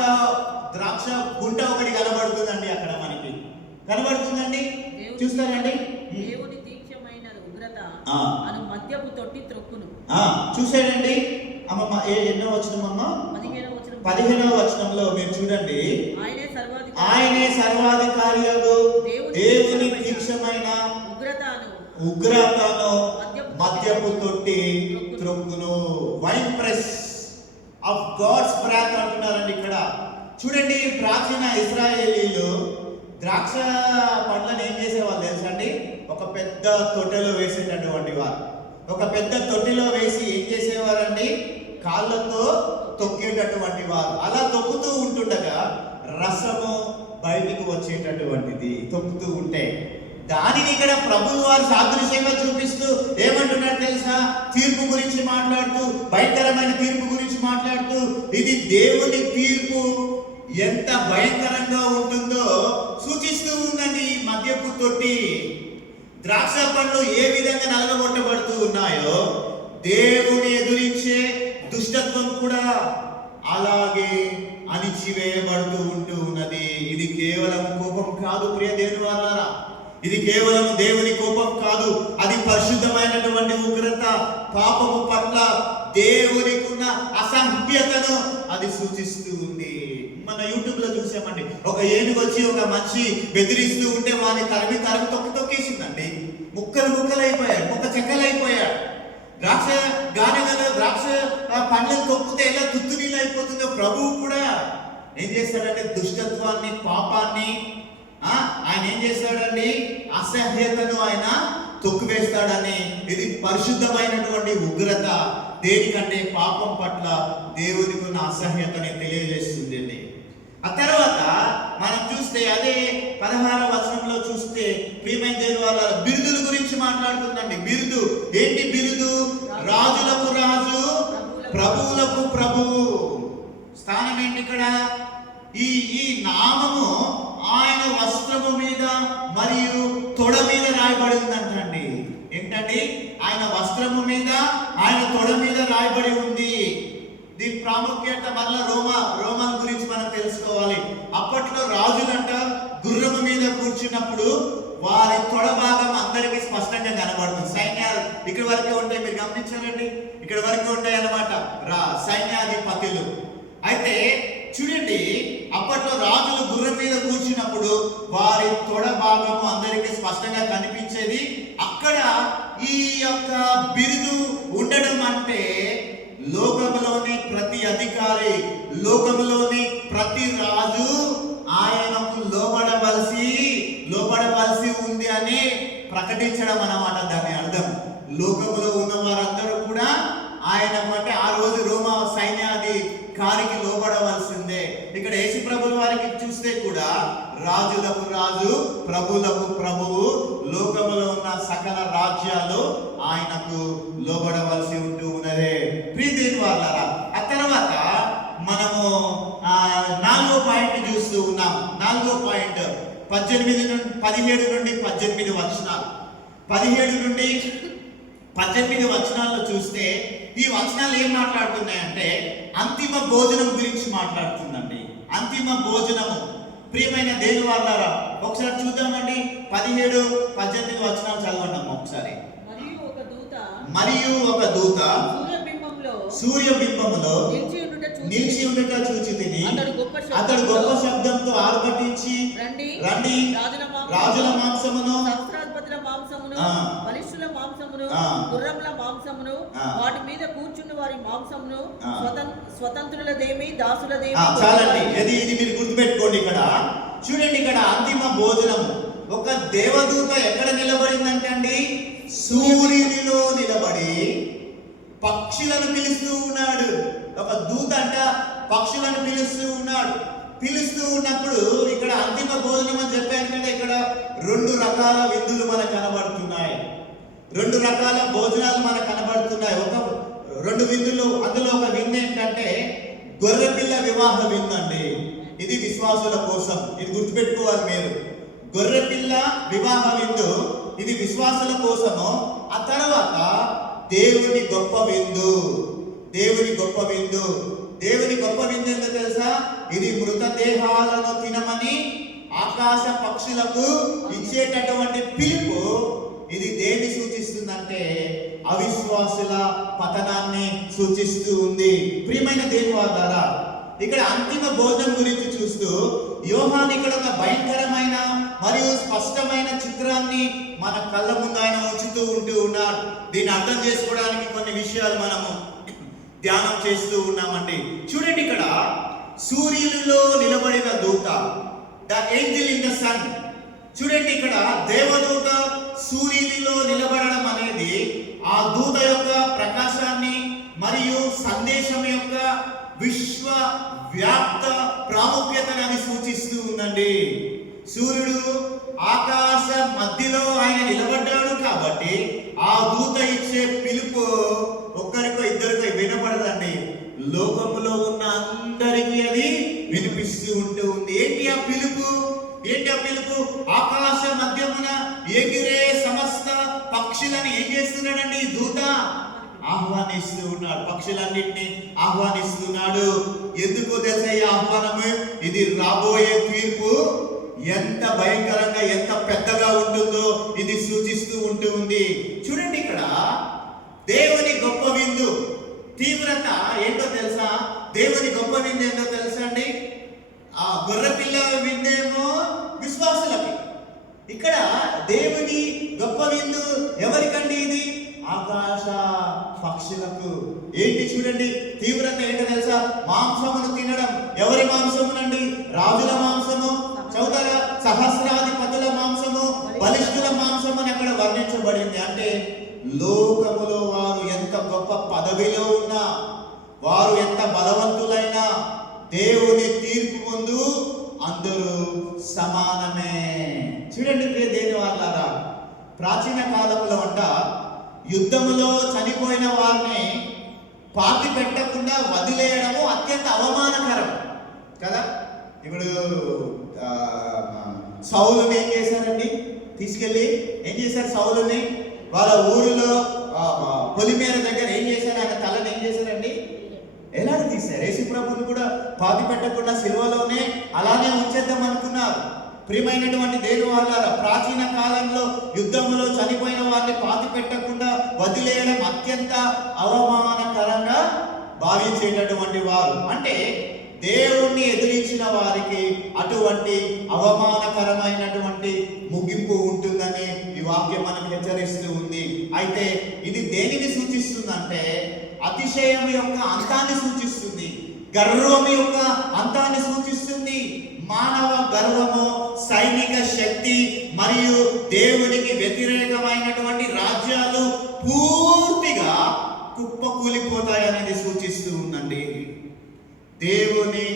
గుంట ఒకటి కనబడుతుందండి. అక్కడ మనకి కనబడుతుందండి, చూస్తారండి. దేవుని తీక్షమైన ఉగ్రత అను మద్యపు తొట్టి త్రొక్కును. చూసాడండి అమ్మమ్మ. ఎన్నో వచనమమ్మ? 15వ వచనంలో మీరు చూడండి, ఆయనే సర్వాధికారి దేవుని తీక్షమైన ఉగ్రతను మద్యపు తొట్టి త్రొక్కును. వైన్ ప్రెస్ ఆఫ్ గాడ్స్ బ్రాత్ అంటున్నారండి ఇక్కడ. చూడండి ప్రాచీన ఇశ్రాయేలీలు ద్రాక్ష పండ్లను ఏం చేసేవాళ్ళు తెలుసండి? ఒక పెద్ద తొట్టెలో వేసేటటువంటి వారు. ఒక పెద్ద తొట్టిలో వేసి ఏం చేసేవారండి? కాళ్ళతో తొక్కేటటువంటి వారు. అలా తొక్కుతూ ఉంటుండగా రసము బయటికి వచ్చేటటువంటిది తొక్కుతూ ఉంటే, దానిని ఇక్కడ ప్రభువు వారు సాదృశ్యంగా చూపిస్తూ ఏమంటున్నారు తెలుసా? తీర్పు గురించి మాట్లాడుతూ, భయంకరమైన తీర్పు గురించి మాట్లాడుతూ, ఇది దేవుని తీర్పు ఎంత భయంకరంగా ఉంటుందో సూచిస్తూ ఉందండి. ఈ మద్యపు తొట్టి, ద్రాక్ష పండ్లు ఏ విధంగా నలగగొట్టబడుతూ ఉన్నాయో దేవుని ఎదురించే దుష్టత్వం కూడా అలాగే అణిచివేయబడుతూ ఉంటూ ఉన్నది. ఇది కేవలం కోపం కాదు ప్రియ దేవుని వాళ్ళారా, ఇది కేవలం దేవుని కోపం కాదు, అది పరిశుద్ధమైనటువంటి ఉగ్రత. పాపము పట్ల దేవునికి ఉన్న అసహ్యతను అది సూచిస్తూ ఉంది. మన యూట్యూబ్ లో చూసామండి, ఒక ఏనుగు వచ్చి ఒక మనిషి బెదిరిస్తూ ఉంటే వాని తరిమి తొక్కేసిందండి. ముక్కలు అయిపోయాడు, ముక్క చెక్కలైపోయాడు. ద్రాక్ష గానెగలు ద్రాక్ష పండ్లను తొక్కితే ఎలా తుత్తు నీళ్ళు అయిపోతుందో ప్రభువు కూడా ఏం చేస్తాడంటే దుష్టత్వాన్ని, పాపాన్ని ఆయన ఏం చేస్తాడండి, అసహ్యతను ఆయన తొక్కివేస్తాడని. ఇది పరిశుద్ధమైనటువంటి ఉగ్రత. దేనికంటే పాపం పట్ల దేవునికి ఉన్న అసహ్యతని తెలియజేస్తుంది అండి. ఆ తర్వాత మనం చూస్తే అదే 16వ వచనంలో చూస్తే ప్రియమైన దేవుని వాళ్ళ బిరుదుల గురించి మాట్లాడుతుందండి. బిరుదు ఏంటి? బిరుదు రాజులకు రాజు, ప్రభువులకు ప్రభువు. స్థానం ఏంటి ఇక్కడ? ఈ నామము ఆయన వస్త్రము మీద మరియు తొడ మీద రాయబడి ఉందంటండి. ఏంటండి? ఆయన వస్త్రము మీద, ఆయన తొడ మీద రాయబడి ఉంది. దీని ప్రాముఖ్యత వల్ల రోమన్ గురించి మనం తెలుసుకోవాలి. అప్పట్లో రాజులంట గుర్రము మీద కూర్చున్నప్పుడు వారి తొడ భాగం అందరికీ స్పష్టంగా కనబడుతుంది. సైన్యాలు ఇక్కడ వరకే ఉంటాయి, మీరు గమనించారండి, ఇక్కడ వరకే ఉంటాయి అన్నమాట సైన్యాధిపతులు. అయితే చూడండి, అప్పట్లో రాజులు గుర్రం మీద కూర్చున్నప్పుడు వారి తొడ భాగము అందరికీ స్పష్టంగా కనిపించేది. అక్కడ ఈ యొక్క బిరుదు ఉండడం అంటే లోకములోని ప్రతి అధికారి, లోకములోని ప్రతి రాజు ఆయనకు లోబడవలసి ఉంది అని ప్రకటించడం అన్నమాట. దాని అర్థం లోకములో ఉన్న వారందరూ కూడా ఆయన అంటే ఆ రోజు రోమా సైన్యాధికారికి లోబడవలసిందే. ఇక్కడ యేసు ప్రభుల వారికి చూస్తే కూడా రాజులకు రాజు, ప్రభులకు ప్రభువు, లోకములో ఉన్న సకల రాజ్యాలు ఆయనకు లోబడవలసి ఉంటూ ఉన్నదే. ప్రియదేని వాళ్ళారా, ఆ తర్వాత మనము 4వ పాయింట్ చూస్తూ ఉన్నాం. 4వ పాయింట్ 17 నుండి 18 వచనాలు. 17 నుండి 18 వచనాల్లో చూస్తే ఈ వచనాలు ఏం మాట్లాడుతున్నాయంటే అంతిమ భోజనం గురించి మాట్లాడుతుందండి. అంతిమ భోజనము. ప్రియమైన దేవుని వాళ్ళారా, ఒకసారి చూద్దామండి. 17, 18 వచనాలు చదవండి ఒకసారి. మరియు ఒక దూత సూర్యబింబములో నిలిచి ఉండుట చూచితిని. అతడు గొప్ప శబ్దంతో ఆర్భటించి, రండి, రాజుల మాంసమును, సహస్రాధిపతుల మాంసమును, బలిష్ఠుల మాంసమును, గుర్రముల మాంసమును, వాటి మీద కూర్చున్న వారి మాంసమును, స్వతంత్రులదేమి దాసులదేమి. చాలండి, ఇది మీరు గుర్తుపెట్టుకోండి. ఇక్కడ చూడండి, ఇక్కడ అంతిమ భోజనం. ఒక దేవదూత ఎక్కడ నిలబడిందంటే అండి, సూర్యునిలో నిలబడి పక్షులను పిలుస్తూ ఉన్నాడు. ఒక దూత అంట పక్షులను పిలుస్తూ ఉన్నాడు. పిలుస్తూ ఉన్నప్పుడు ఇక్కడ అంతిమ భోజనం అని చెప్పాను కదా, ఇక్కడ 2 రకాల విందులు మనకు కనబడుతున్నాయి. 2 రకాల భోజనాలు మనకు కనబడుతున్నాయి. ఒక 2 విందులు, అందులో ఒక విందు ఏంటంటే గొర్రెపిల్ల వివాహ విందు అండి. ఇది విశ్వాసుల కోసం, ఇది గుర్తుపెట్టుకోవాలి మీరు. గొర్రెపిల్ల వివాహ విందు ఇది విశ్వాసుల కోసము. ఆ తర్వాత దేవుని గొప్ప విందు. దేవుని గొప్ప విందు ఏంటో తెలుసా? ఇది మృతదేహాలను తినమని ఆకాశ పక్షులకు ఇచ్చేటటువంటి పిలుపు. ఇది దేన్ని సూచిస్తుందంటే అవిశ్వాసుల పతనాన్ని సూచిస్తూ ఉంది. ప్రియమైన దేవుని వారు, ఇక్కడ అంతిమ భోజనం గురించి చూస్తూ యోహాను ఇక్కడ ఒక భయంకరమైన మరియు స్పష్టమైన చిత్రాన్ని మన కళ్ళ ముందు ఆయన ఉంచుతూ ఉన్నాడు. దీన్ని అర్థం చేసుకోవడానికి కొన్ని విషయాలు మనము ధ్యానం చేస్తూ ఉన్నామండి. చూడండి, ఇక్కడ సూర్యునిలో నిలబడిన దూత, the angel in the sun. చూడండి, ఇక్కడ దేవదూత సూర్యునిలో నిలబడడం అనేది ఆ దూత యొక్క ప్రకాశాన్ని మరియు సందేశం యొక్క విశ్వ వ్యాప్త ప్రాముఖ్యతను అది సూచిస్తూ ఉందండి. సూర్యుడు ఆకాశ మధ్యలో ఆయన నిలబడ్డాడు కాబట్టి ఆ దూత ఇచ్చే పిలుపు ఒక్కరికో ఇద్దరికో వినపడదండి, లోకములో ఉన్న అందరికీ అది వినిపిస్తూ ఉంది. ఏంటి ఆ పిలుపు? ఆకాశ మధ్యమున ఎగిరే సమస్త పక్షులను ఏం చేస్తున్నాడండి దూత? ఆహ్వానిస్తూ ఉన్నాడు. పక్షులన్నింటినీ ఆహ్వానిస్తున్నాడు. ఎందుకు తెలుసా ఈ ఆహ్వానము? ఇది రాబోయే తీర్పు ఎంత భయంకరంగా ఎంత పెద్దగా ఉంటుందో ఇది సూచిస్తూ ఉంటుంది. చూడండి ఇక్కడ దేవుని గొప్ప విందు తీవ్రత ఏంటో తెలుసా? దేవుని గొప్ప విందు ఏంటో తెలుసా అండి? ఆ గొర్రెపిల్ల విందేమో విశ్వాసులకి, ఇక్కడ దేవుని గొప్ప విందు ఎవరికండి? ఇది ఆకాశ పక్షులకు. ఏంటి చూడండి తీవ్రత ఏంటో తెలుసా? మాంసమును తినడం. ఎవరి మాంసమునండి? రాజుల మాంసము, చౌదర సహస్రాధిపతుల మాంసము, బలిష్ఠుల మాంసము అని అక్కడ వర్ణించబడింది. అంటే లోకములో వారు ఎంత గొప్ప పదవిలో ఉన్నా, వారు ఎంత బలవంతులైనా దేవుని తీర్పు ముందు అందరూ సమానమే. చూడండి దేని వాళ్ళారా, ప్రాచీన కాలంలో అంట యుద్ధములో చనిపోయిన వారిని పాతి పెట్టకుండా వదిలేయడము అత్యంత అవమానకరం కదా. ఇప్పుడు సౌలుని ఏం చేశారండి? తీసుకెళ్ళి ఏం చేశారు? సౌలుని వాళ్ళ ఊరిలో పొలిమేర దగ్గర ఏం చేశారు? ఆయన తలని ఏం చేశారండి? ఎలాగ తీశారు? యేసు ప్రభువుని కూడా పాతి పెట్టకుండా సిలువలోనే అలానే ఉంచేద్దాం అనుకున్నారు. ప్రియమైనటువంటి దేవుని వాళ్ళారా, ప్రాచీన కాలంలో యుద్ధంలో చనిపోయిన వారిని పాతి పెట్టకుండా వదిలేయడం అత్యంత అవమానకరంగా భావించేటటువంటి వారు. అంటే దేవుణ్ణి ఎదిరించిన వారికి అటువంటి అవమానకరమైనటువంటి ముగింపు ఉంటుందని ఈ వాక్యం మనకు హెచ్చరిస్తూ ఉంది. అయితే ఇది దేనిని సూచిస్తుందంటే అతిశయం యొక్క అంతాన్ని సూచిస్తుంది, గర్వం యొక్క అంతాన్ని సూచిస్తుంది. మానవ గర్వము, సైనిక శక్తి మరియు దేవునికి వ్యతిరేకమైనటువంటి రాజ్యాలు పూర్తిగా కుప్పకూలిపోతాయనేది సూచిస్తూ ఉందండి. దేవుని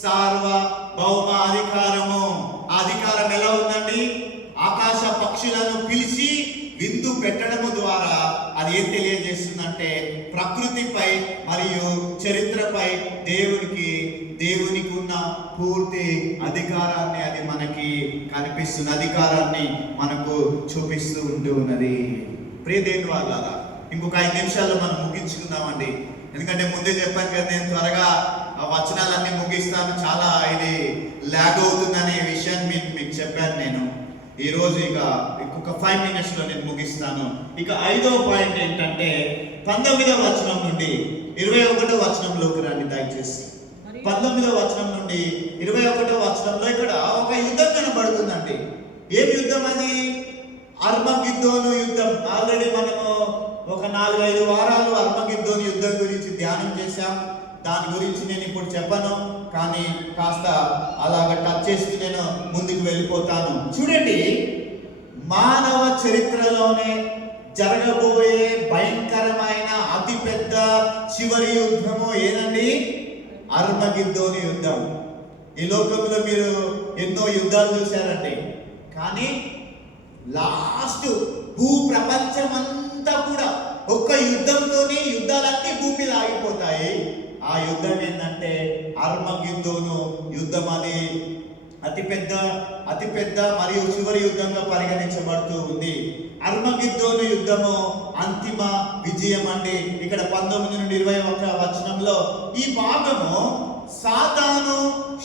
సార్వభౌమ అధికారము, అధికారం ఎలా ఉందండి? ఆకాశ పక్షులను పిలిచి విందు పెట్టడము ద్వారా అది ఏం తెలియజేస్తుందంటే ప్రకృతిపై మరియు చరిత్రపై దేవునికి ఉన్న పూర్తి అధికారాన్ని అది మనకి కనిపిస్తుంది, అధికారాన్ని మనకు చూపిస్తూ ఉన్నది. ప్రియ దేవుని వాళ్ళారా, ఇంకొక 5 నిమిషాల్లో మనం ముగించుకుందామండి. ఎందుకంటే ముందే చెప్పాను కదా, నేను త్వరగా వచనాలన్నీ ముగిస్తాను, చాలా ఇది ల్యాగ్ అవుతుందనే విషయాన్ని మీకు చెప్పాను. నేను ఈరోజు ఇంకొక 5 నిమిషంలో నేను ముగిస్తాను. ఇక 5వ పాయింట్ ఏంటంటే 19వ వచనం నుండి 21వ వచనంలోకి రండి దయచేసి. 19వ వచనం నుండి 21వ వచనంలో ఇక్కడ ఒక యుద్ధం కనబడుతుందండి. ఏం యుద్ధం అది? అర్మగిద్దోను యుద్ధం. ఆల్రెడీ మనము ఒక 4-5 వారాలు అర్మగిద్దోను యుద్ధం గురించి ధ్యానం చేశాం. దాని గురించి నేను ఇప్పుడు చెప్పను, కానీ కాస్త అలాగ టచ్ చేసి నేను ముందుకు వెళ్ళిపోతాను. చూడండి, మానవ చరిత్రలోనే జరగబోయే భయంకరమైన అతిపెద్ద చివరి యుద్ధము ఏనండి? అర్మగిద్దోను యుద్ధం. ఈ లోకంలో మీరు ఎన్నో యుద్ధాలు చూశారండి, కానీ లాస్ట్ ప్రపంచమంతా కూడా ఒక్క యుద్ధంతోనే యుద్ధాలన్నీ భూమి మీద ఆగిపోతాయి. ఆ యుద్ధం ఏంటంటే అర్మగిద్దోను యుద్ధం. అది అతిపెద్ద మరియు చివరి యుద్ధంగా పరిగణించబడుతూ ఉంది. అర్మగిద్దోను యుద్ధము అంతిమ విజయం అండి. ఇక్కడ 19 నుండి 21 వచనంలో ఈ భాగము సాతాను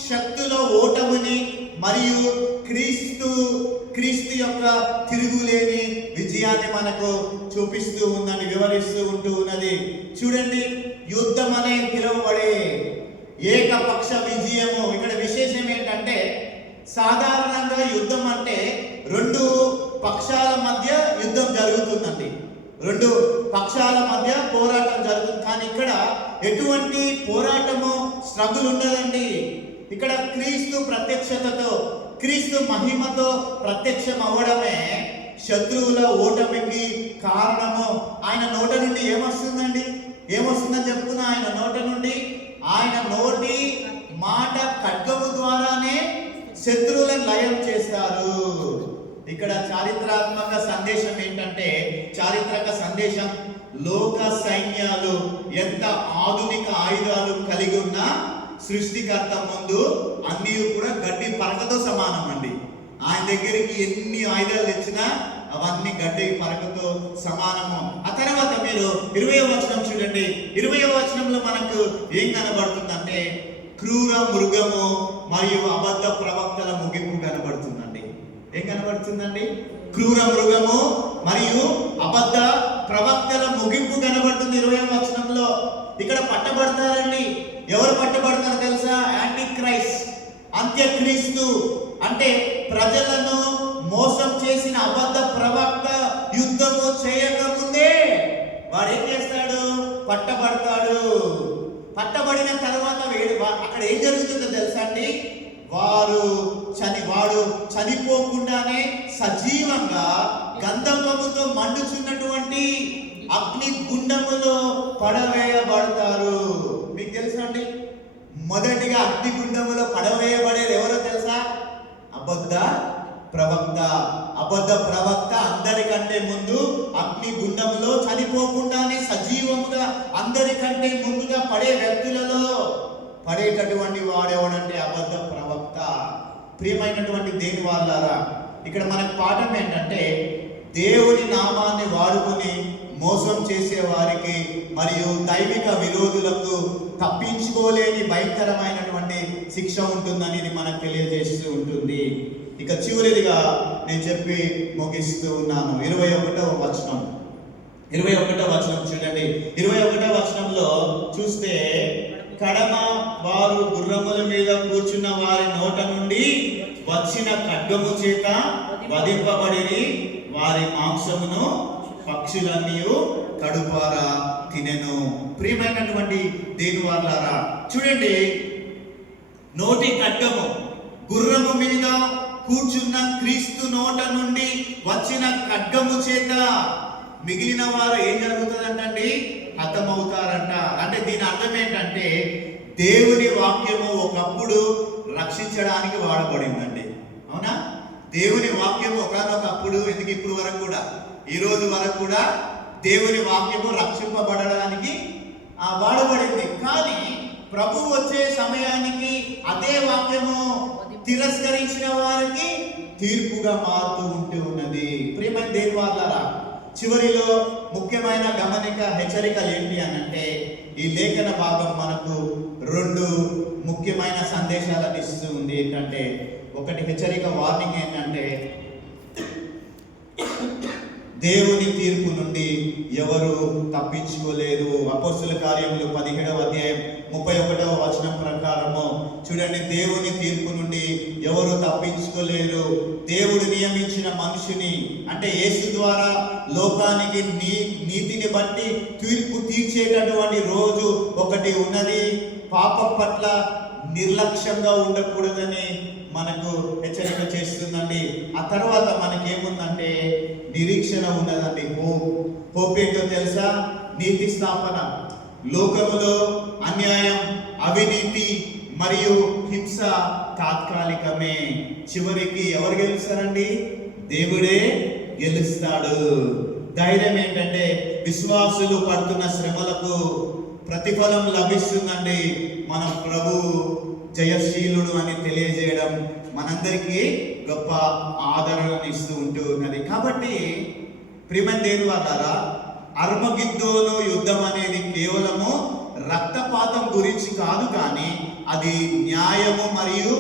శక్తుల ఓటముని మరియు క్రీస్తు యొక్క తిరుగులేని విజయాన్ని మనకు చూపిస్తూ ఉందని వివరిస్తూ ఉన్నది. చూడండి, యుద్ధం అనే పిలువబడే ఏకపక్ష విజయము. ఇక్కడ విశేషం ఏంటంటే సాధారణంగా యుద్ధం అంటే 2 పక్షాల మధ్య యుద్ధం జరుగుతుందండి, 2 పక్షాల మధ్య పోరాటం జరుగుతుంది. కానీ ఇక్కడ ఎటువంటి పోరాటము, స్ట్రగుల్ ఉండదండి. ఇక్కడ క్రీస్తు ప్రత్యక్షతతో, క్రీస్తు మహిమతో ప్రత్యక్షం అవ్వడమే శత్రువుల ఓటమికి కారణము. ఆయన నోట నుండి ఏమొస్తుందండి? ఏమొస్తుందని చెప్తున్నా, ఆయన నోట నుండి, ఆయన నోటి మాట ఖడ్గము ద్వారానే శత్రువులను లయం చేస్తారు. ఇక్కడ చారిత్రాత్మక సందేశం ఏంటంటే, చారిత్రక సందేశం లోక సైన్యాలు ఎంత ఆధునిక ఆయుధాలు కలిగి ఉన్నా సృష్టికర్త ముందు అన్నీ కూడా గడ్డి పరకతో సమానం అండి. ఆయన దగ్గరికి ఎన్ని ఆయుధాలు తెచ్చినా అవన్నీ గడ్డి పరకతో సమానము. ఆ తర్వాత మీరు 20వ వచనం చూడండి. 20వ వచనంలో మనకు ఏం కనబడుతుందంటే క్రూర మృగము మరియు అబద్ధ ప్రవక్తల ముగింపు కనబడుతుందండి. ఏం కనబడుతుందండి? క్రూర మృగము మరియు అబద్ధ ప్రవక్తల ముగింపు కనబడుతుంది 20వ వచనంలో. ఇక్కడ పట్టబడతారండి. ఎవరు పట్టబడతారో తెలుసా? యాంటీ క్రైస్ట్, అంత్యక్రీస్తు. అంటే ప్రజలను మోసం చేసిన అబద్ధ ప్రవక్త యుద్ధము చేయకముందే వాడు ఏం చేస్తాడు? పట్టబడతాడు. పట్టబడిన తర్వాత అక్కడ ఏం జరుగుతుందో తెలుసా అండి? వాడు చనిపోకుండానే సజీవంగా గంధకముతో మండుచున్నటువంటి అగ్ని గుండములో పడవేయబడతారు. మీకు తెలుసా అండి? మొదటిగా అగ్ని గుండములో పడవేయబడేది ఎవరో తెలుసా? అబద్ధ ప్రవక్త. అబద్ధ ప్రవక్త అందరికంటే ముందు అగ్ని గుండంలో చనిపోకుండానే సజీవముగా అందరికంటే ముందుగా పడే వ్యక్తులలో పడేటటువంటి వాడేవాడంటే అబద్ధ ప్రవక్త. ప్రియమైనటువంటి దేని వాళ్ళారా, ఇక్కడ మనకు పాఠం ఏంటంటే దేవుని నామాన్ని వాడుకొని మోసం చేసే వారికి మరియు దైవిక విరోధులకు తప్పించుకోలేని భయంకరమైనటువంటి శిక్ష ఉంటుందని ఇది మనకు తెలియజేస్తూ ఉంటుంది. ఇక చివరిదిగా నేను చెప్పి ముగిస్తూ ఉన్నాను. 21వ వచనం చూడండి. 21వ వచనంలో చూస్తే, కడమ వారు గుర్రముల మీద కూర్చున్న వారి నోట నుండి వచ్చిన ఖడ్గము చేత వధింపబడి వారి మాంసమును పక్షులన్నీ కడుపారా తినెను. ప్రియమైనటువంటి దేని వాళ్ళారా, చూడండి, నోటి ఖడ్గము, గుర్రము మీద కూర్చున్న క్రీస్తు నోట నుండి వచ్చిన ఖడ్గము చేత మిగిలిన వారు ఏం జరుగుతుందంటండి? హతమవుతారంట. అంటే దీని అర్థం ఏంటంటే దేవుని వాక్యము ఒకప్పుడు రక్షించడానికి వాడబడిందండి. అవునా? దేవుని వాక్యము ఒకనొకప్పుడు, ఎందుకు ఇప్పుడు వరకు కూడా, ఈ రోజు వరకు కూడా దేవుని వాక్యము రక్షింపబడడానికి వాడబడింది. కానీ ప్రభు వచ్చే సమయానికి అదే వాక్యము తిరస్కరించిన వారికి తీర్పుగా మారుతూ ఉంటూ ఉన్నది. ప్రియమైన దేని వాళ్ళారా, చివరిలో ముఖ్యమైన గమనిక, హెచ్చరికలు ఏంటి అనంటే, ఈ లేఖన భాగం మనకు 2 ముఖ్యమైన సందేశాలను ఇస్తూ ఉంది. ఏంటంటే, ఒకటి హెచ్చరిక, వార్నింగ్ ఏంటంటే, దేవుని తీర్పు నుండి ఎవరు తప్పించుకోలేరు. అపోస్తుల కార్యములు 17వ అధ్యాయం 31వ వచనం ప్రకారము చూడండి, దేవుని తీర్పు నుండి ఎవరు తప్పించుకోలేరు. దేవుడు నియమించిన మనుషుని, అంటే యేసు ద్వారా లోకానికి నీతిని బట్టి తీర్పు తీర్చేటటువంటి రోజు ఒకటి ఉన్నది. పాపం పట్ల నిర్లక్ష్యంగా ఉండకూడదని మనకు హెచ్చరిక చేస్తుందండి. ఆ తర్వాత మనకేముందంటే నిరీక్షణ ఉన్నదండి. హోప్ ఏంటో తెలుసా? నీతి స్థాపన. లోకములో అన్యాయం, అవినీతి మరియు హింస తాత్కాలికమే. చివరికి ఎవరు గెలుస్తారండి? దేవుడే గెలుస్తాడు. ధైర్యం ఏంటంటే విశ్వాసులు పడుతున్న శ్రమలకు ప్రతిఫలం లభిస్తుందండి. మన ప్రభు జయశీలుడు అని తెలియజేయడం మనందరికీ గొప్ప ఆదరణను ఇస్తూ ఉంటూ ఉన్నది. కాబట్టి ప్రియమైన దేవుని వాళ్ళారా, అర్మగిద్దోను యుద్ధం అనేది కేవలము రక్తపాతం గురించి కాదు, కానీ అది న్యాయము మరియు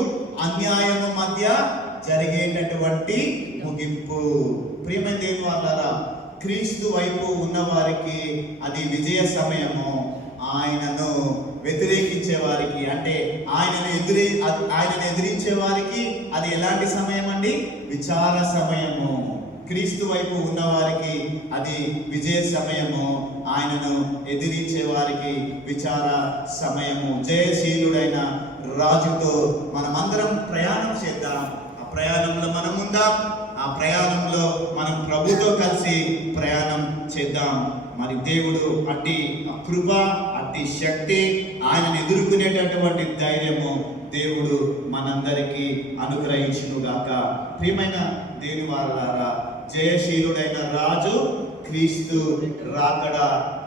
అన్యాయము మధ్య జరిగేటటువంటి ముగింపు. ప్రియమైన దేవుని వాళ్ళారా, క్రీస్తు వైపు ఉన్న వారికి అది విజయ సమయము. ఆయనను వ్యతిరేకించే వారికి, అంటే ఆయనను ఎదిరించే వారికి అది ఎలాంటి సమయం అండి? విచార సమయము. క్రీస్తు వైపు ఉన్న వారికి అది విజయ సమయము. ఆయనను ఎదిరించే వారికి విచార సమయము. జయశీలుడైన రాజుతో మనమందరం ప్రయాణం చేద్దాం. ఆ ప్రయాణంలో మనం ఉందాం. ఆ ప్రయాణంలో మనం ప్రభుతో కలిసి ప్రయాణం చేద్దాం. మరి దేవుడు అట్టి కృప, అట్టి శక్తి, ఆయనను ఎదుర్కొనేటటువంటి ధైర్యము దేవుడు మనందరికీ అనుగ్రహించునుగాక. ప్రియమైన దేవుని వారలారా, జయశీలుడైన రాజు క్రీస్తు రాకడ,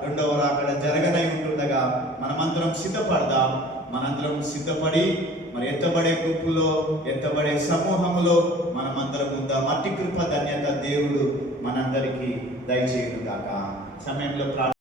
2వ రాకడ జరగనై ఉంటుండగా మనమందరం సిద్ధపడదాం. మనందరం సిద్ధపడి మరి ఎత్తబడే గుంపులో, ఎత్తబడే సమూహంలో మనమందరం ఉందాం. అట్టి కృప, ధన్యత దేవుడు మనందరికీ దయచేయునుగాక. సమయంలో